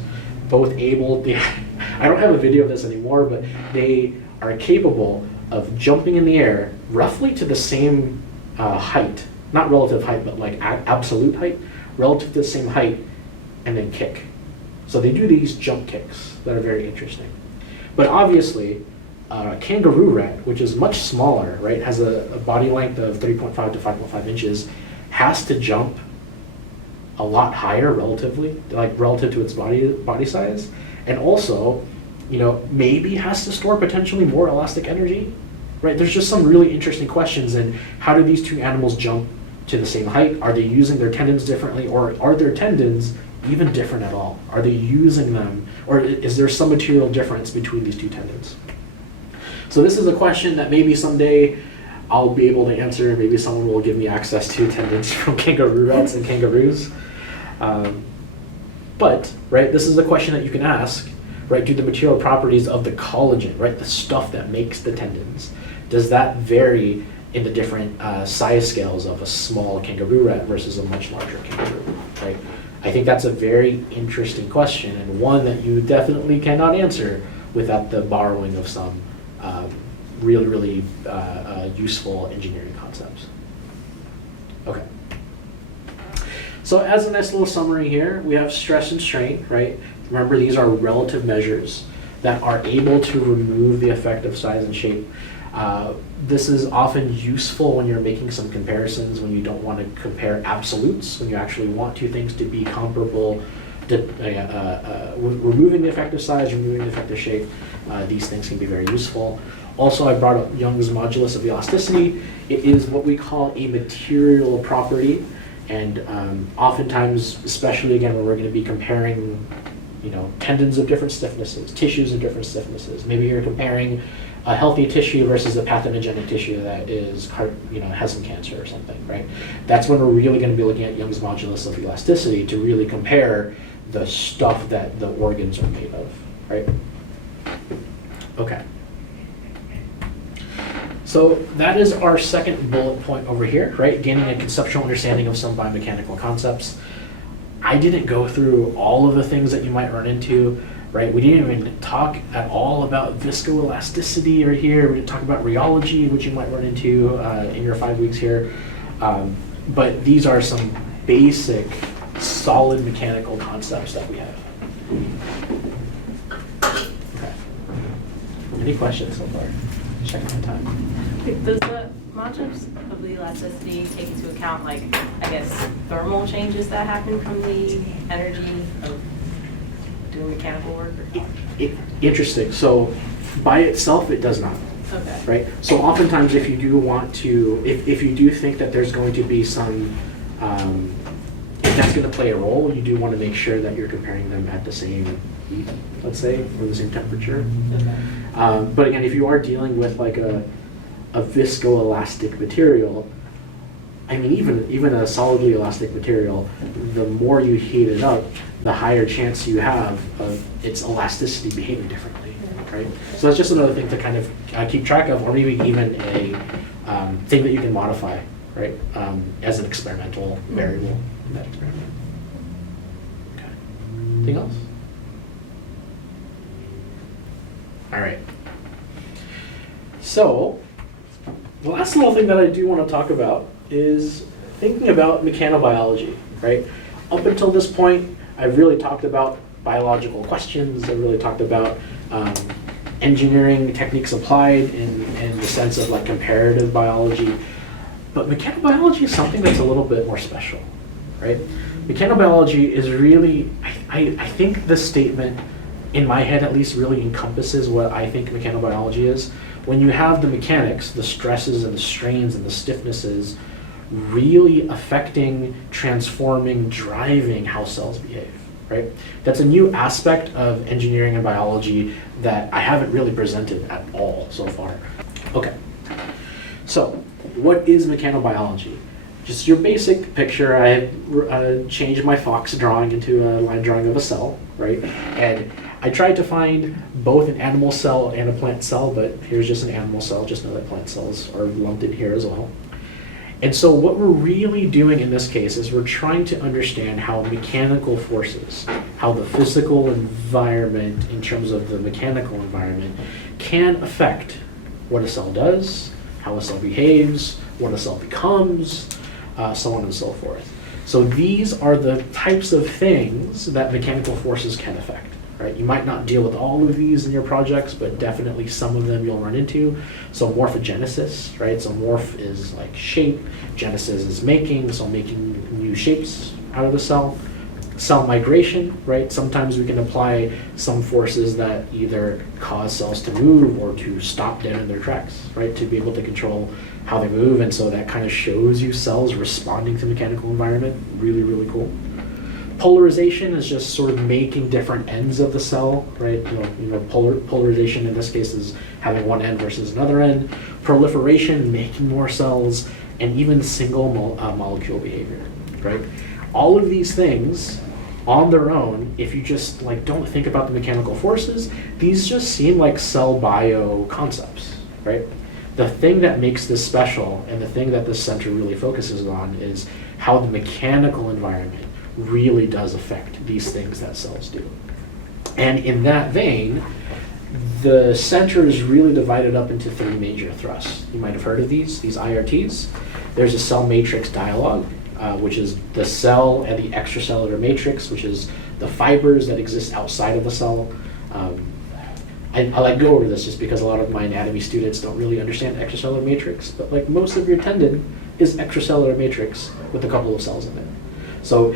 both able, I don't have a video of this anymore, but they are capable of jumping in the air roughly to the same height, not relative height, but like absolute height, relative to the same height, and then kick. So they do these jump kicks that are very interesting. But obviously, a kangaroo rat, which is much smaller, right, has a body length of 3.5 to 5.5 inches, has to jump a lot higher relatively, like relative to its body size, and also, you know, maybe has to store potentially more elastic energy, right? There's just some really interesting questions in how do these two animals jump to the same height? Are they using their tendons differently, or are their tendons even different at all? Are they using them, or is there some material difference between these two tendons? So this is a question that maybe someday I'll be able to answer. Maybe someone will give me access to tendons from kangaroo rats and kangaroos. But, right, this is a question that you can ask, right? Do the material properties of the collagen, right, the stuff that makes the tendons, does that vary in the different size scales of a small kangaroo rat versus a much larger kangaroo, right? I think that's a very interesting question, and one that you definitely cannot answer without the borrowing of some really useful engineering concepts. Okay. So as a nice little summary here, we have stress and strain, right? Remember, these are relative measures that are able to remove the effect of size and shape. This is often useful when you're making some comparisons, when you don't want to compare absolutes, when you actually want two things to be comparable, removing the effect of size, removing the effect of shape. These things can be very useful. Also, I brought up Young's modulus of elasticity. It is what we call a material property, and oftentimes, especially again when we're going to be comparing, you know, tendons of different stiffnesses, tissues of different stiffnesses. Maybe you're comparing a healthy tissue versus a pathogenic tissue that is, you know, has some cancer or something, right? That's when we're really going to be looking at Young's modulus of elasticity to really compare the stuff that the organs are made of, right? Okay. So that is our second bullet point over here, right? Gaining a conceptual understanding of some biomechanical concepts. I didn't go through all of the things that you might run into, right? We didn't even talk at all about viscoelasticity right here. We didn't talk about rheology, which you might run into in your 5 weeks here. But these are some basic, solid mechanical concepts that we have. Okay. Any questions so far? Checking my time. Does the modulus of the elasticity take into account, like, I guess, thermal changes that happen from the energy of doing mechanical work? Interesting. So by itself, it does not. Okay. Right? So oftentimes if you do want to, if you do think that there's going to be some, if that's going to play a role, you do want to make sure that you're comparing them at the same heat, let's say, or the same temperature. Okay. But again, if you are dealing with like a viscoelastic material, I mean, even a solidly elastic material, the more you heat it up, the higher chance you have of its elasticity behaving differently, right? So that's just another thing to kind of keep track of, or maybe even a thing that you can modify, right, as an experimental variable in that experiment. Okay. Anything else? All right. So the last little thing that I do want to talk about is thinking about mechanobiology, right? Up until this point, I've really talked about biological questions. I've really talked about engineering techniques applied in the sense of like comparative biology. But mechanobiology is something that's a little bit more special, right? Mechanobiology is really, I think this statement, in my head at least, really encompasses what I think mechanobiology is. When you have the mechanics, the stresses and the strains and the stiffnesses really affecting, transforming, driving how cells behave, right? That's a new aspect of engineering and biology that I haven't really presented at all so far. Okay, so what is mechanobiology? Just your basic picture. I changed my Fox drawing into a line drawing of a cell, right? And I tried to find both an animal cell and a plant cell, but here's just an animal cell. Just know that plant cells are lumped in here as well. And so what we're really doing in this case is we're trying to understand how mechanical forces, how the physical environment in terms of the mechanical environment can affect what a cell does, how a cell behaves, what a cell becomes, so on and so forth. So these are the types of things that mechanical forces can affect, right? You might not deal with all of these in your projects, but definitely some of them you'll run into. So morphogenesis, right? So morph is like shape, genesis is making, so making new shapes out of the cell. Cell migration, right? Sometimes we can apply some forces that either cause cells to move or to stop dead in their tracks, right? To be able to control how they move, and so that kind of shows you cells responding to mechanical environment. Really, really cool. Polarization is just sort of making different ends of the cell, right? Polarization in this case is having one end versus another end. Proliferation, making more cells, and even single molecule behavior, right? All of these things on their own, if you just like don't think about the mechanical forces, these just seem like cell bio concepts, right? The thing that makes this special and the thing that this center really focuses on is how the mechanical environment really does affect these things that cells do. And in that vein, the center is really divided up into three major thrusts. You might have heard of these IRTs. There's a cell matrix dialogue, which is the cell and the extracellular matrix, which is the fibers that exist outside of the cell. I like go over this just because a lot of my anatomy students don't really understand extracellular matrix, but like most of your tendon is extracellular matrix with a couple of cells in it. So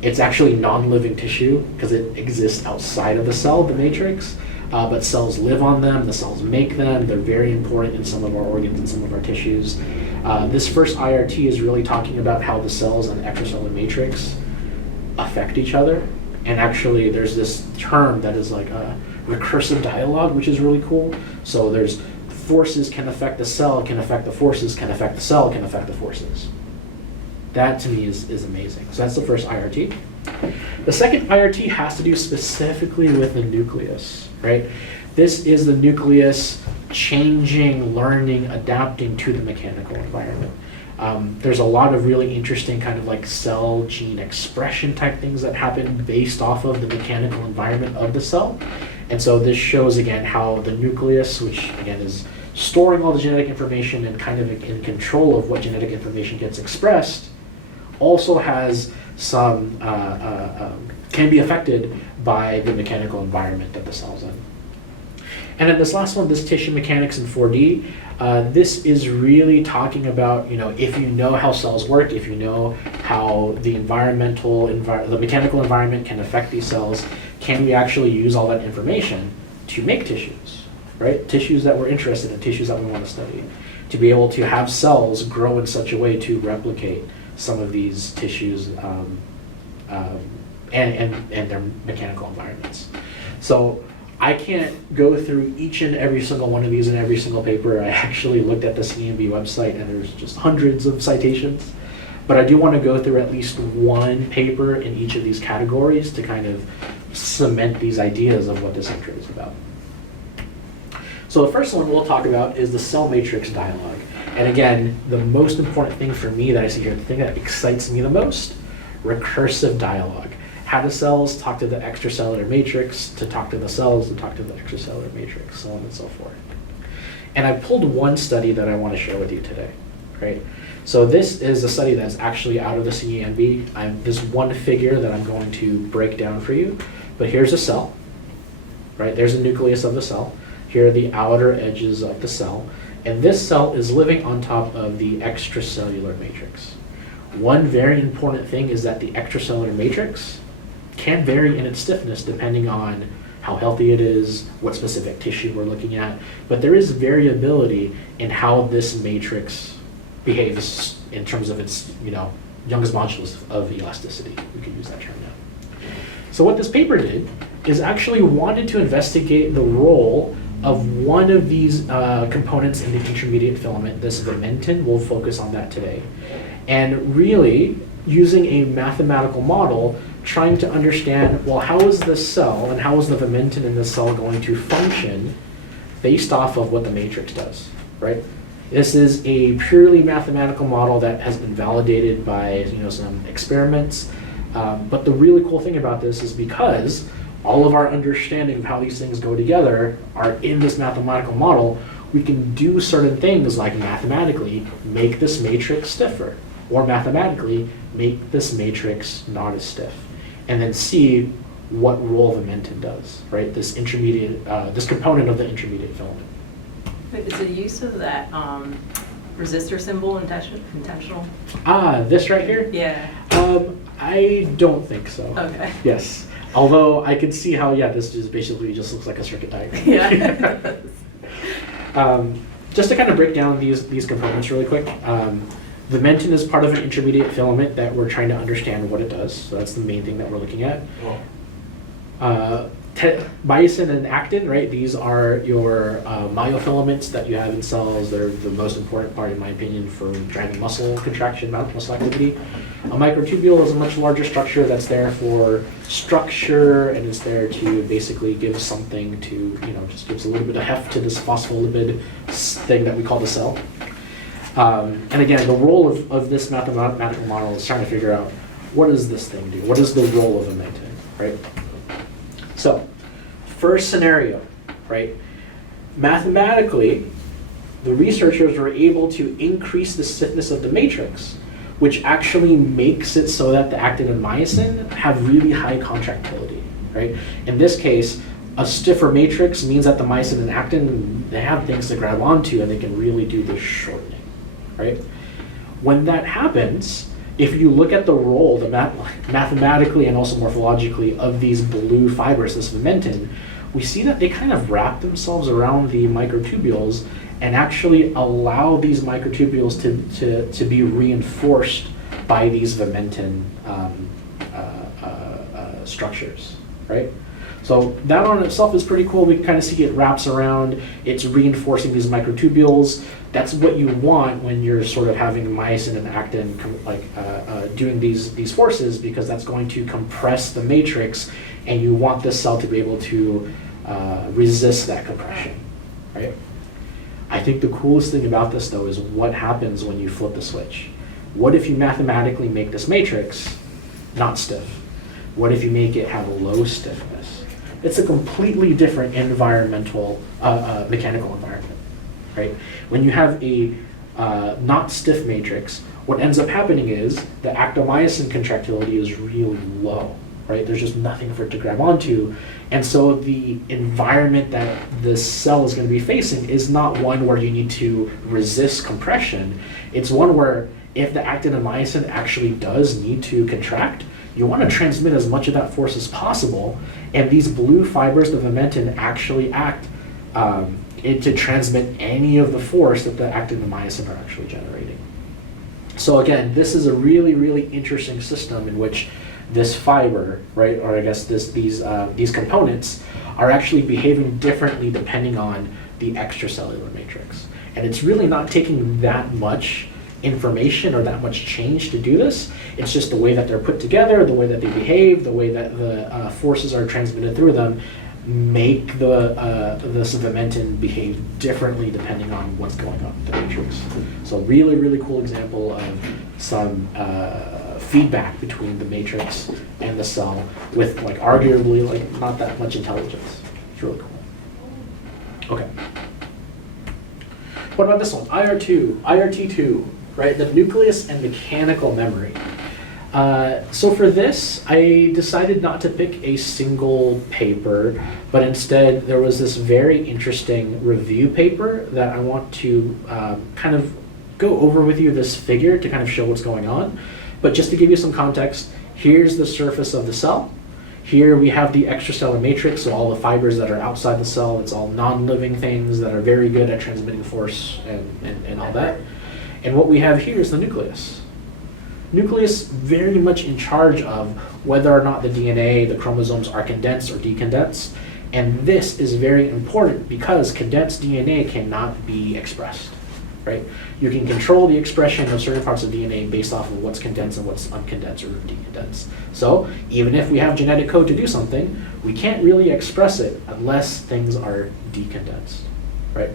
it's actually non-living tissue because it exists outside of the cell, the matrix, but cells live on them, the cells make them, they're very important in some of our organs and some of our tissues. This first IRT is really talking about how the cells and the extracellular matrix affect each other. And actually there's this term that is like a recursive dialogue, which is really cool. So there's forces can affect the cell, can affect the forces, can affect the cell, can affect the forces. That to me is amazing. So that's the first IRT. The second IRT has to do specifically with the nucleus, right? This is the nucleus changing, learning, adapting to the mechanical environment. There's a lot of really interesting kind of like cell gene expression type things that happen based off of the mechanical environment of the cell. And so this shows again how the nucleus, which again is storing all the genetic information and kind of in control of what genetic information gets expressed, also has some, can be affected by the mechanical environment that the cell's in. And then this last one, this tissue mechanics in 4D, this is really talking about, if you know how cells work, if you know how the the mechanical environment can affect these cells, can we actually use all that information to make tissues, right? Tissues that we're interested in, tissues that we want to study, to be able to have cells grow in such a way to replicate some of these tissues and their mechanical environments. So I can't go through each and every single one of these in every single paper. I actually looked at the CEMB website and there's just hundreds of citations. But I do want to go through at least one paper in each of these categories to kind of cement these ideas of what this center is about. So the first one we'll talk about is the cell matrix dialogue. And again, the most important thing for me that I see here, the thing that excites me the most, recursive dialogue. How do cells talk to the extracellular matrix, to talk to the cells, to talk to the extracellular matrix, so on and so forth. And I pulled one study that I want to share with you today, right? So this is a study that's actually out of the CEMB. There's one figure that I'm going to break down for you, but here's a cell, right? There's a nucleus of the cell. Here are the outer edges of the cell, and this cell is living on top of the extracellular matrix. One very important thing is that the extracellular matrix can vary in its stiffness depending on how healthy it is, what specific tissue we're looking at, but there is variability in how this matrix behaves in terms of its, Young's modulus of elasticity. We can use that term now. So what this paper did is actually wanted to investigate the role of one of these components in the intermediate filament, this vimentin. We'll focus on that today. And really, using a mathematical model, trying to understand, well, how is this cell and how is the vimentin in this cell going to function based off of what the matrix does, right? This is a purely mathematical model that has been validated by some experiments. But the really cool thing about this is because all of our understanding of how these things go together are in this mathematical model, we can do certain things like mathematically make this matrix stiffer, or mathematically make this matrix not as stiff, and then see what role the menton does, right? This intermediate, this component of the intermediate filament. Is the use of that resistor symbol intentional? Ah, this right here? Yeah. I don't think so. Okay. Yes. Although I can see how, yeah, this just basically just looks like a circuit diagram. Yeah. Just to kind of break down these components really quick. The menton is part of an intermediate filament that we're trying to understand what it does. So that's the main thing that we're looking at. Myosin and actin, right? These are your myofilaments that you have in cells. They're the most important part, in my opinion, for driving muscle contraction, muscle activity. A microtubule is a much larger structure that's there for structure and is there to basically give something to, you know, just gives a little bit of heft to this phospholipid thing that we call the cell. And again, the role of this mathematical model is trying to figure out, what does this thing do? What is the role of a menton, right? So, first scenario, right? Mathematically, the researchers were able to increase the stiffness of the matrix, which actually makes it so that the actin and myosin have really high contractility, right? In this case, a stiffer matrix means that the myosin and actin, they have things to grab onto and they can really do this shortening, right? When that happens, if you look at the role, mathematically and also morphologically, of these blue fibers, this menton, we see that they kind of wrap themselves around the microtubules and actually allow these microtubules to be reinforced by these vimentin structures, right? So that on itself is pretty cool. We can kind of see it wraps around, it's reinforcing these microtubules. That's what you want when you're sort of having myosin and actin doing these forces, because that's going to compress the matrix and you want this cell to be able to resist that compression, right? I think the coolest thing about this though is what happens when you flip the switch. What if you mathematically make this matrix not stiff? What if you make it have a low stiffness? It's a completely different environmental, mechanical environment, right? When you have a not stiff matrix, what ends up happening is the actomyosin contractility is really low, right? There's just nothing for it to grab onto. And so the environment that this cell is going to be facing is not one where you need to resist compression. It's one where if the actin and myosin actually does need to contract, you want to transmit as much of that force as possible. And these blue fibers, the vimentin, actually act to transmit any of the force that the actin and myosin are actually generating. So again, this is a really, really interesting system in which this fiber, right, or I guess these components are actually behaving differently depending on the extracellular matrix. And it's really not taking that much information or that much change to do this. It's just the way that they're put together, the way that they behave, the way that the forces are transmitted through them make the vimentin behave differently depending on what's going on with the matrix. So really, really cool example of some feedback between the matrix and the cell with arguably not that much intelligence. It's really cool. Okay. What about this one? IRT2, right? The nucleus and mechanical memory. So for this, I decided not to pick a single paper, but instead there was this very interesting review paper that I want to kind of go over with you, this figure to kind of show what's going on. But just to give you some context, here's the surface of the cell. Here we have the extracellular matrix, so all the fibers that are outside the cell. It's all non-living things that are very good at transmitting force and all that. And what we have here is the nucleus. Nucleus very much in charge of whether or not the DNA, the chromosomes are condensed or decondensed. And this is very important because condensed DNA cannot be expressed, right? You can control the expression of certain parts of DNA based off of what's condensed and what's uncondensed or decondensed. So even if we have genetic code to do something, we can't really express it unless things are decondensed, right?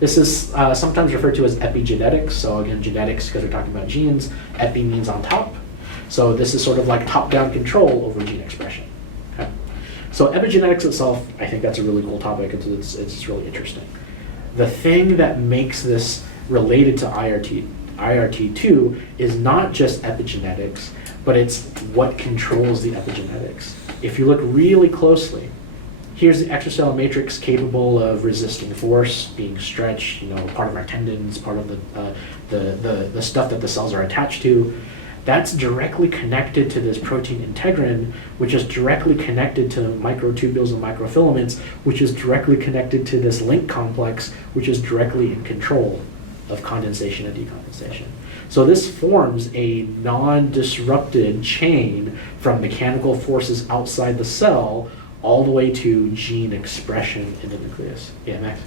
This is sometimes referred to as epigenetics. So again, genetics, because we're talking about genes, epi means on top. So this is sort of like top-down control over gene expression. Okay? So epigenetics itself, I think that's a really cool topic. It's really interesting. The thing that makes this related to IRT2 is not just epigenetics, but it's what controls the epigenetics. If you look really closely, here's the extracellular matrix capable of resisting force, being stretched, part of our tendons, part of the stuff that the cells are attached to. That's directly connected to this protein integrin, which is directly connected to microtubules and microfilaments, which is directly connected to this link complex, which is directly in control of condensation and decondensation. So this forms a non-disrupted chain from mechanical forces outside the cell all the way to gene expression in the nucleus. Yeah, Max?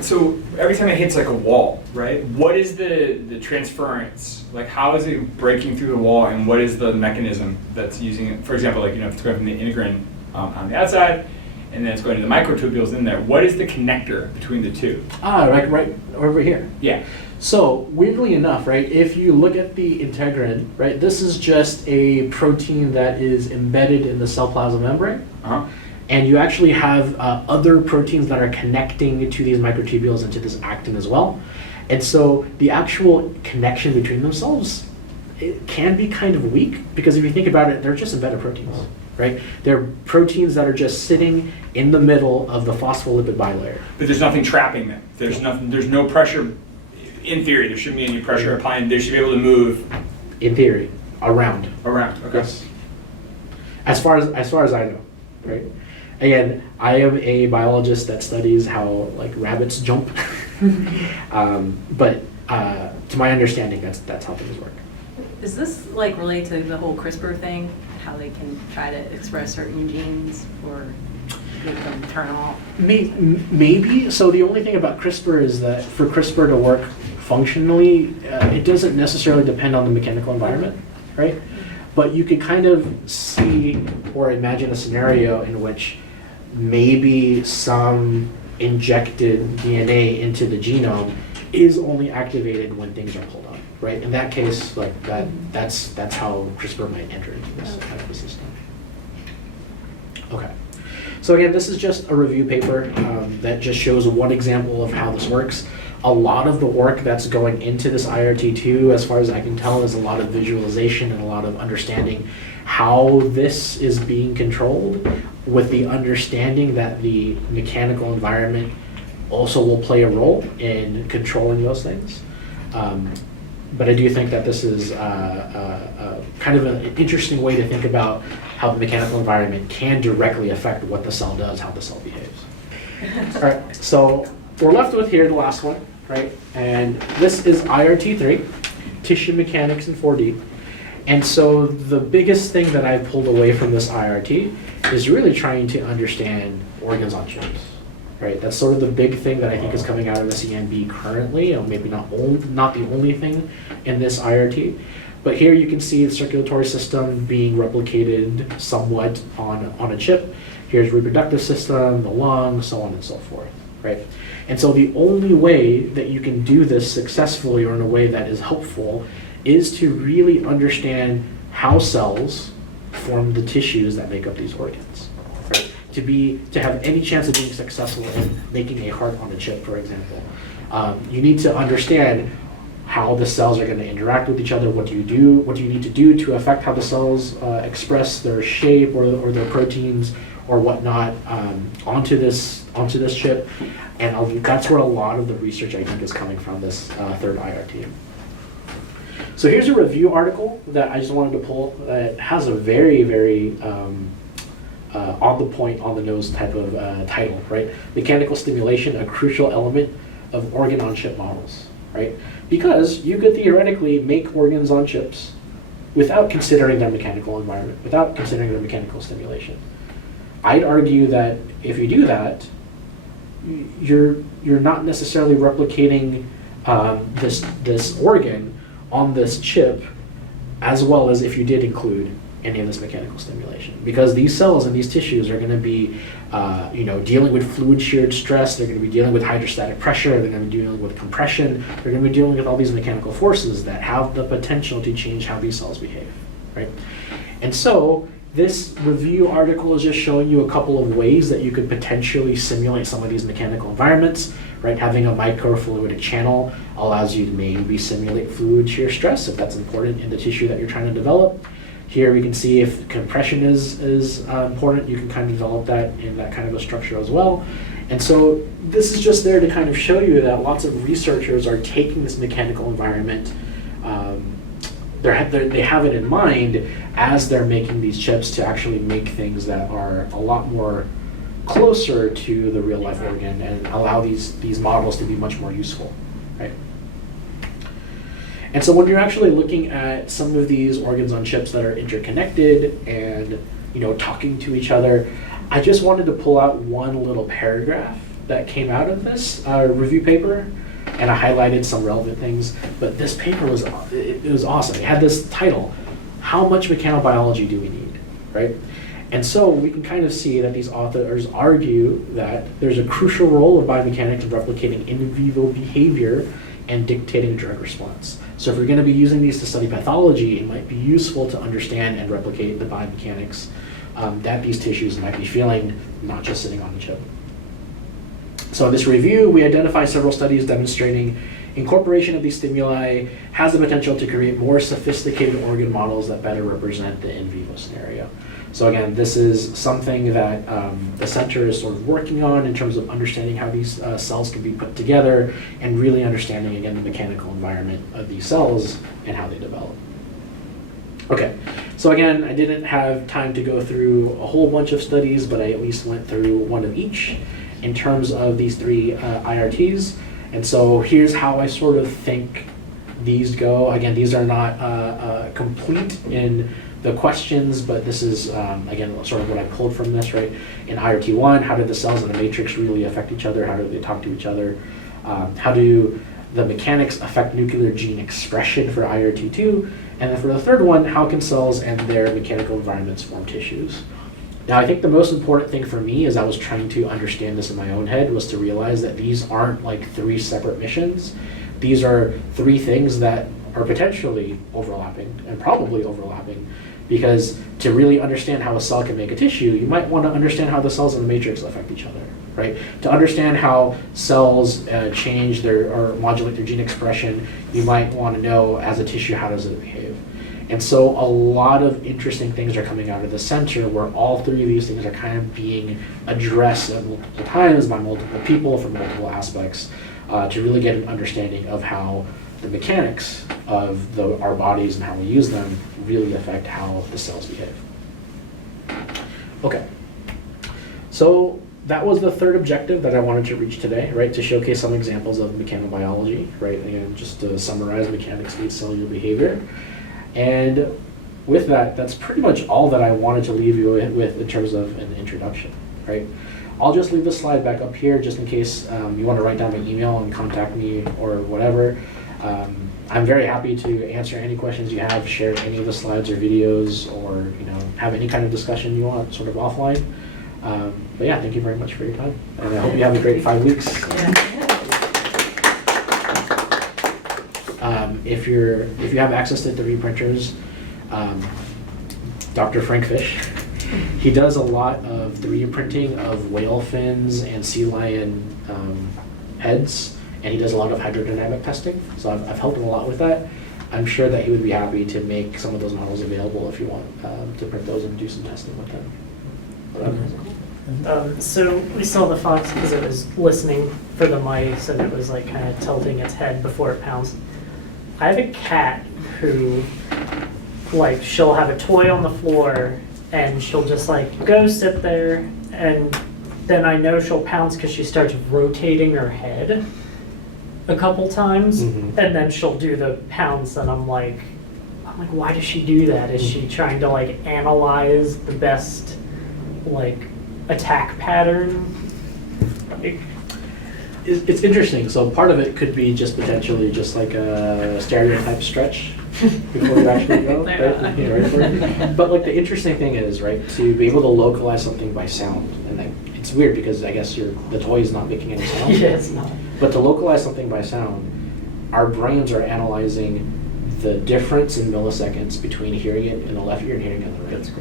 So every time it hits like a wall, right? What is the transference? Like how is it breaking through the wall, and what is the mechanism that's using it? For example, if it's going from the integrin on the outside, and then it's going to the microtubules in there, what is the connector between the two? Right over here. Yeah. So weirdly enough, right, if you look at the integrin, right, this is just a protein that is embedded in the cell plasma membrane. Uh-huh. And you actually have other proteins that are connecting to these microtubules and to this actin as well. And so the actual connection between themselves, it can be kind of weak, because if you think about it, they're just embedded proteins, right? They're proteins that are just sitting in the middle of the phospholipid bilayer. But there's nothing trapping them. There's no pressure. In theory, there shouldn't be any pressure applying. They should be able to move. In theory, around. Around. Okay. Yes. As far as I know, right? Again, I am a biologist that studies how rabbits jump, but to my understanding, that's how things work. Is this related to the whole CRISPR thing? How they can try to express certain genes or make them turn them off? Maybe. So the only thing about CRISPR is that for CRISPR to work functionally, it doesn't necessarily depend on the mechanical environment, right? But you could kind of see or imagine a scenario in which maybe some injected DNA into the genome is only activated when things are pulled up, right? In that case, that's how CRISPR might enter into this kind of a system. Okay. So again, this is just a review paper that just shows one example of how this works. A lot of the work that's going into this IRT2, as far as I can tell, is a lot of visualization and a lot of understanding how this is being controlled, with the understanding that the mechanical environment also will play a role in controlling those things. But I do think that this is kind of an interesting way to think about how the mechanical environment can directly affect what the cell does, how the cell behaves. All right, so we're left with here the last one, right? And this is IRT3, tissue mechanics in 4D. And so the biggest thing that I've pulled away from this IRT is really trying to understand organs on chips. Right, that's sort of the big thing that I think is coming out of the CEMB currently, or maybe not the only thing in this IRT. But here you can see the circulatory system being replicated somewhat on a chip. Here's reproductive system, the lung, so on and so forth, right? And so the only way that you can do this successfully or in a way that is helpful is to really understand how cells form the tissues that make up these organs. Right? To have any chance of being successful in making a heart on a chip, for example, you need to understand how the cells are going to interact with each other. What do you need to do to affect how the cells express their shape or their proteins or whatnot onto this chip, and that's where a lot of the research I think is coming from this third IRT. So here's a review article that I just wanted to pull. It has a very, very on the point, on the nose type of title, right? Mechanical stimulation, a crucial element of organ on chip models, right? Because you could theoretically make organs on chips without considering their mechanical environment, without considering their mechanical stimulation. I'd argue that if you do that, you're not necessarily replicating this organ on this chip as well as if you did include any of this mechanical stimulation, because these cells and these tissues are going to be dealing with fluid sheared stress, they're going to be dealing with hydrostatic pressure, they're going to be dealing with compression, they're going to be dealing with all these mechanical forces that have the potential to change how these cells behave, right? And so This review article is just showing you a couple of ways that you could potentially simulate some of these mechanical environments, right? Having a microfluidic channel allows you to maybe simulate fluid shear stress if that's important in the tissue that you're trying to develop. Here we can see if compression is important, you can kind of develop that in that kind of a structure as well. And so this is just there to kind of show you that lots of researchers are taking this mechanical environment, they have it in mind as they're making these chips to actually make things that are a lot more closer to the real life organ and allow these models to be much more useful, right? And so when you're actually looking at some of these organs on chips that are interconnected and talking to each other, I just wanted to pull out one little paragraph that came out of this review paper, and I highlighted some relevant things. But this paper was awesome. It had this title, "How much mechanobiology do we need?" Right? And so we can kind of see that these authors argue that there's a crucial role of biomechanics in replicating in vivo behavior and dictating drug response. So if we're going to be using these to study pathology, it might be useful to understand and replicate the biomechanics that these tissues might be feeling, not just sitting on the chip. So in this review, we identify several studies demonstrating incorporation of these stimuli has the potential to create more sophisticated organ models that better represent the in vivo scenario. So again, this is something that the center is sort of working on in terms of understanding how these cells can be put together and really understanding, again, the mechanical environment of these cells and how they develop. Okay, so again, I didn't have time to go through a whole bunch of studies, but I at least went through one of each in terms of these three IRTs. And so here's how I sort of think these go. Again, these are not complete in the questions, but this is, again, sort of what I pulled from this, right? In IRT1, how do the cells in the matrix really affect each other? How do they talk to each other? How do the mechanics affect nuclear gene expression for IRT2? And then for the third one, how can cells and their mechanical environments form tissues? Now, I think the most important thing for me as I was trying to understand this in my own head was to realize that these aren't like three separate missions. These are three things that are potentially overlapping and probably overlapping, because to really understand how a cell can make a tissue, you might want to understand how the cells in the matrix affect each other, right? To understand how cells change or modulate their gene expression, you might want to know as a tissue, how does it behave? And so a lot of interesting things are coming out of the center where all three of these things are kind of being addressed at multiple times by multiple people from multiple aspects to really get an understanding of how the mechanics of our bodies and how we use them really affect how the cells behave. Okay, so that was the third objective that I wanted to reach today, right? To showcase some examples of mechanobiology, right? And just to summarize, mechanics leads cellular behavior. And with that, that's pretty much all that I wanted to leave you with in terms of an introduction, right? I'll just leave the slide back up here just in case you want to write down my email and contact me or whatever. I'm very happy to answer any questions you have, share any of the slides or videos, or have any kind of discussion you want sort of offline. But yeah, thank you very much for your time, and I hope you have a great 5 weeks. If you have access to 3D printers, Dr. Frank Fish, he does a lot of 3D printing of whale fins and sea lion heads, and he does a lot of hydrodynamic testing. So I've helped him a lot with that. I'm sure that he would be happy to make some of those models available if you want to print those and do some testing with them. So we saw the fox because it was listening for the mice and it was like kind of tilting its head before it pounced. I have a cat who, like, she'll have a toy on the floor and she'll just like go sit there, and then I know she'll pounce because she starts rotating her head a couple times, and then she'll do the pounce, and I'm like, why does she do that? Is she trying to like analyze the best like attack pattern? Like, It's interesting. So part of it could be just potentially just like a stereotype stretch before you actually go. Right? Yeah, right for it. But like the interesting thing is, right, to be able to localize something by sound, and it's weird because I guess the toy is not making any sound. yeah, it's not. But to localize something by sound, our brains are analyzing the difference in milliseconds between hearing it in the left ear and hearing it in the right ear.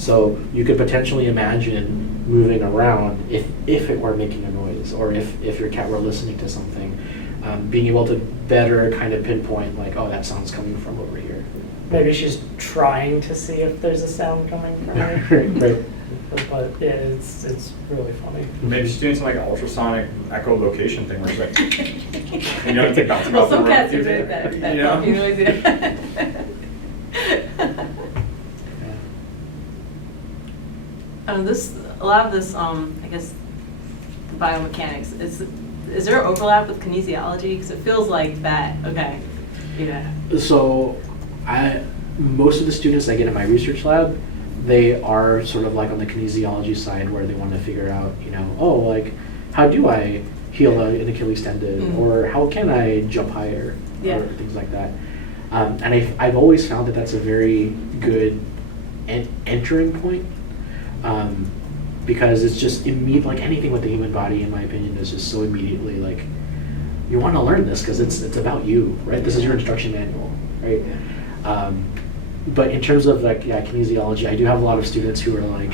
So you could potentially imagine moving around if it were making a noise, or if your cat were listening to something, being able to better kind of pinpoint like, oh, that sound's coming from over here. Maybe she's trying to see if there's a sound coming from her. Right. But yeah, it's really funny. Maybe she's doing some like ultrasonic echolocation thing where she's like, you know, it's like bouncing Well, off the some room. cats are good at that. You know? Puppy noise, yeah. A lot of this, I guess, biomechanics, is there overlap with kinesiology? Because it feels like that, okay, yeah. So most of the students I get in my research lab, they are sort of like on the kinesiology side where they want to figure out, you know, oh, like, how do I heal an Achilles tendon? Or how can I jump higher? Yeah. Or things like that. And I've always found that that's a very good entering point. Because it's just like anything with the human body, in my opinion, is just so immediately like, you want to learn this because it's about you, right? This is your instruction manual, right? But in terms of like, yeah, kinesiology, I do have a lot of students who are like,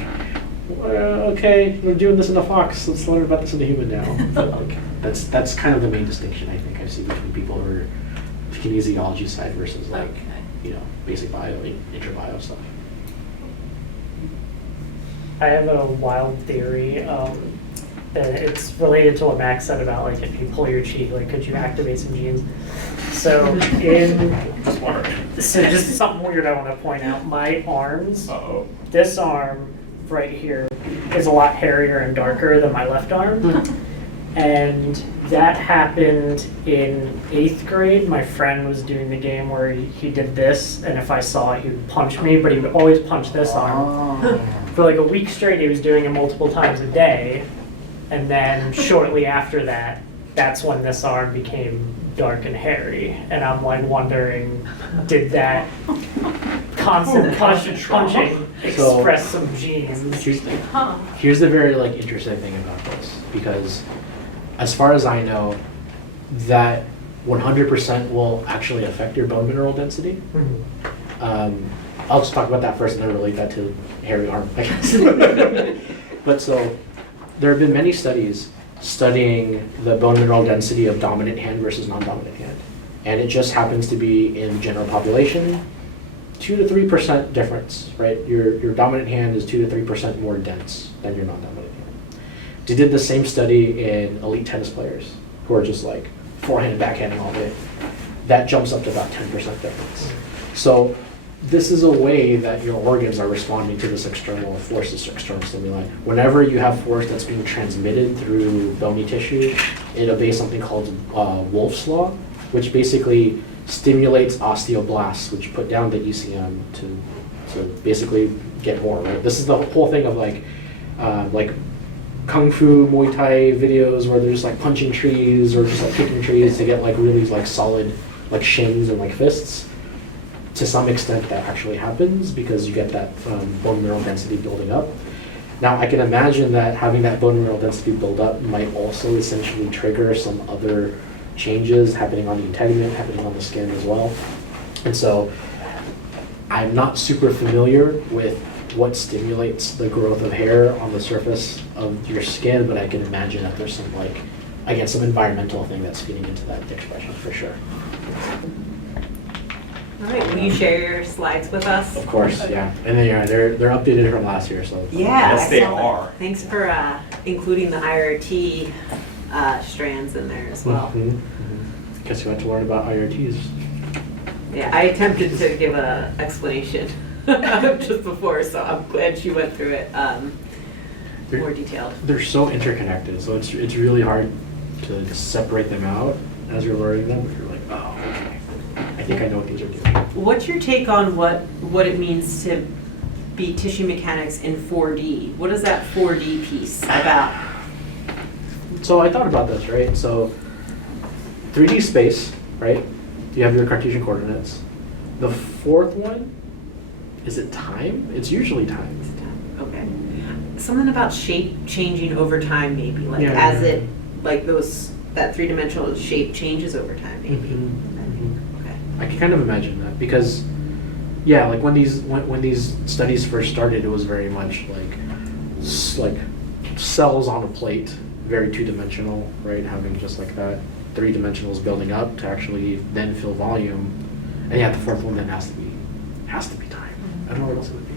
well, okay, we're doing this in a fox, let's learn about this in a human now. But like, that's kind of the main distinction I think I see between people who are the kinesiology side versus like, Okay. you know, basic bio, intrbio stuff. I have a wild theory. And it's related to what Max said about like if you pull your cheek, like could you activate some genes? So just something weird I want to point out. My arms, this arm right here is a lot hairier and darker than my left arm. And that happened in 8th grade. My friend was doing the game where he did this, and if I saw it, he would punch me, but he would always punch this arm. For like a week straight, he was doing it multiple times a day. And then shortly after that, that's when this arm became dark and hairy. And I'm like wondering, did that constant punching express some genes? Here's the very like interesting thing about this, because as far as I know, that 100% will actually affect your bone mineral density. I'll just talk about that first and then relate that to hairy arm, I guess. But so there have been many studies studying the bone mineral density of dominant hand versus non-dominant hand. And it just happens to be in general population, 2 to 3% difference, right? Your dominant hand is 2 to 3% more dense than your non-dominant hand. They did the same study in elite tennis players who are just like forehand and backhanding all day. That jumps up to about 10% difference. So this is a way that your organs are responding to this external force, this external stimuli. Whenever you have force that's being transmitted through bony tissue, it obeys something called Wolff's Law, which basically stimulates osteoblasts, which put down the ECM to basically get more, right? This is the whole thing of like Kung Fu, Muay Thai videos where they're just like punching trees or just like kicking trees to get like really like solid like shins and like fists. To some extent that actually happens because you get that bone mineral density building up. Now I can imagine that having that bone mineral density build up might also essentially trigger some other changes happening on the integument, happening on the skin as well. And so I'm not super familiar with what stimulates the growth of hair on the surface of your skin, but I can imagine that there's some like, again, some environmental thing that's feeding into that expression for sure. All right, will you share your slides with us? Of course, yeah. And they're updated from last year, so. Yeah, Yes, they excellent. are. Thanks for including the IRT strands in there as well. Guess you had to learn about IRTs. Yeah, I attempted to give an explanation just before, so I'm glad she went through it more detailed. They're so interconnected, so it's really hard to separate them out as you're learning them. You're like, oh, okay. I think I know what these are doing. What's your take on what it means to be tissue mechanics in 4D? What is that 4D piece about? So I thought about this, right? So 3D space, right? You have your Cartesian coordinates. The fourth one, is it time? It's usually time. Okay. Something about shape changing over time, maybe, like Yeah. as it, like that three-dimensional shape changes over time, maybe. Okay. I can kind of imagine that because Yeah, like when these studies first started, it was very much like cells on a plate, very two-dimensional, right? Having just like that 3-dimensionals building up to actually then fill volume, and yeah, the fourth one then has to be time. I don't know what else it would be.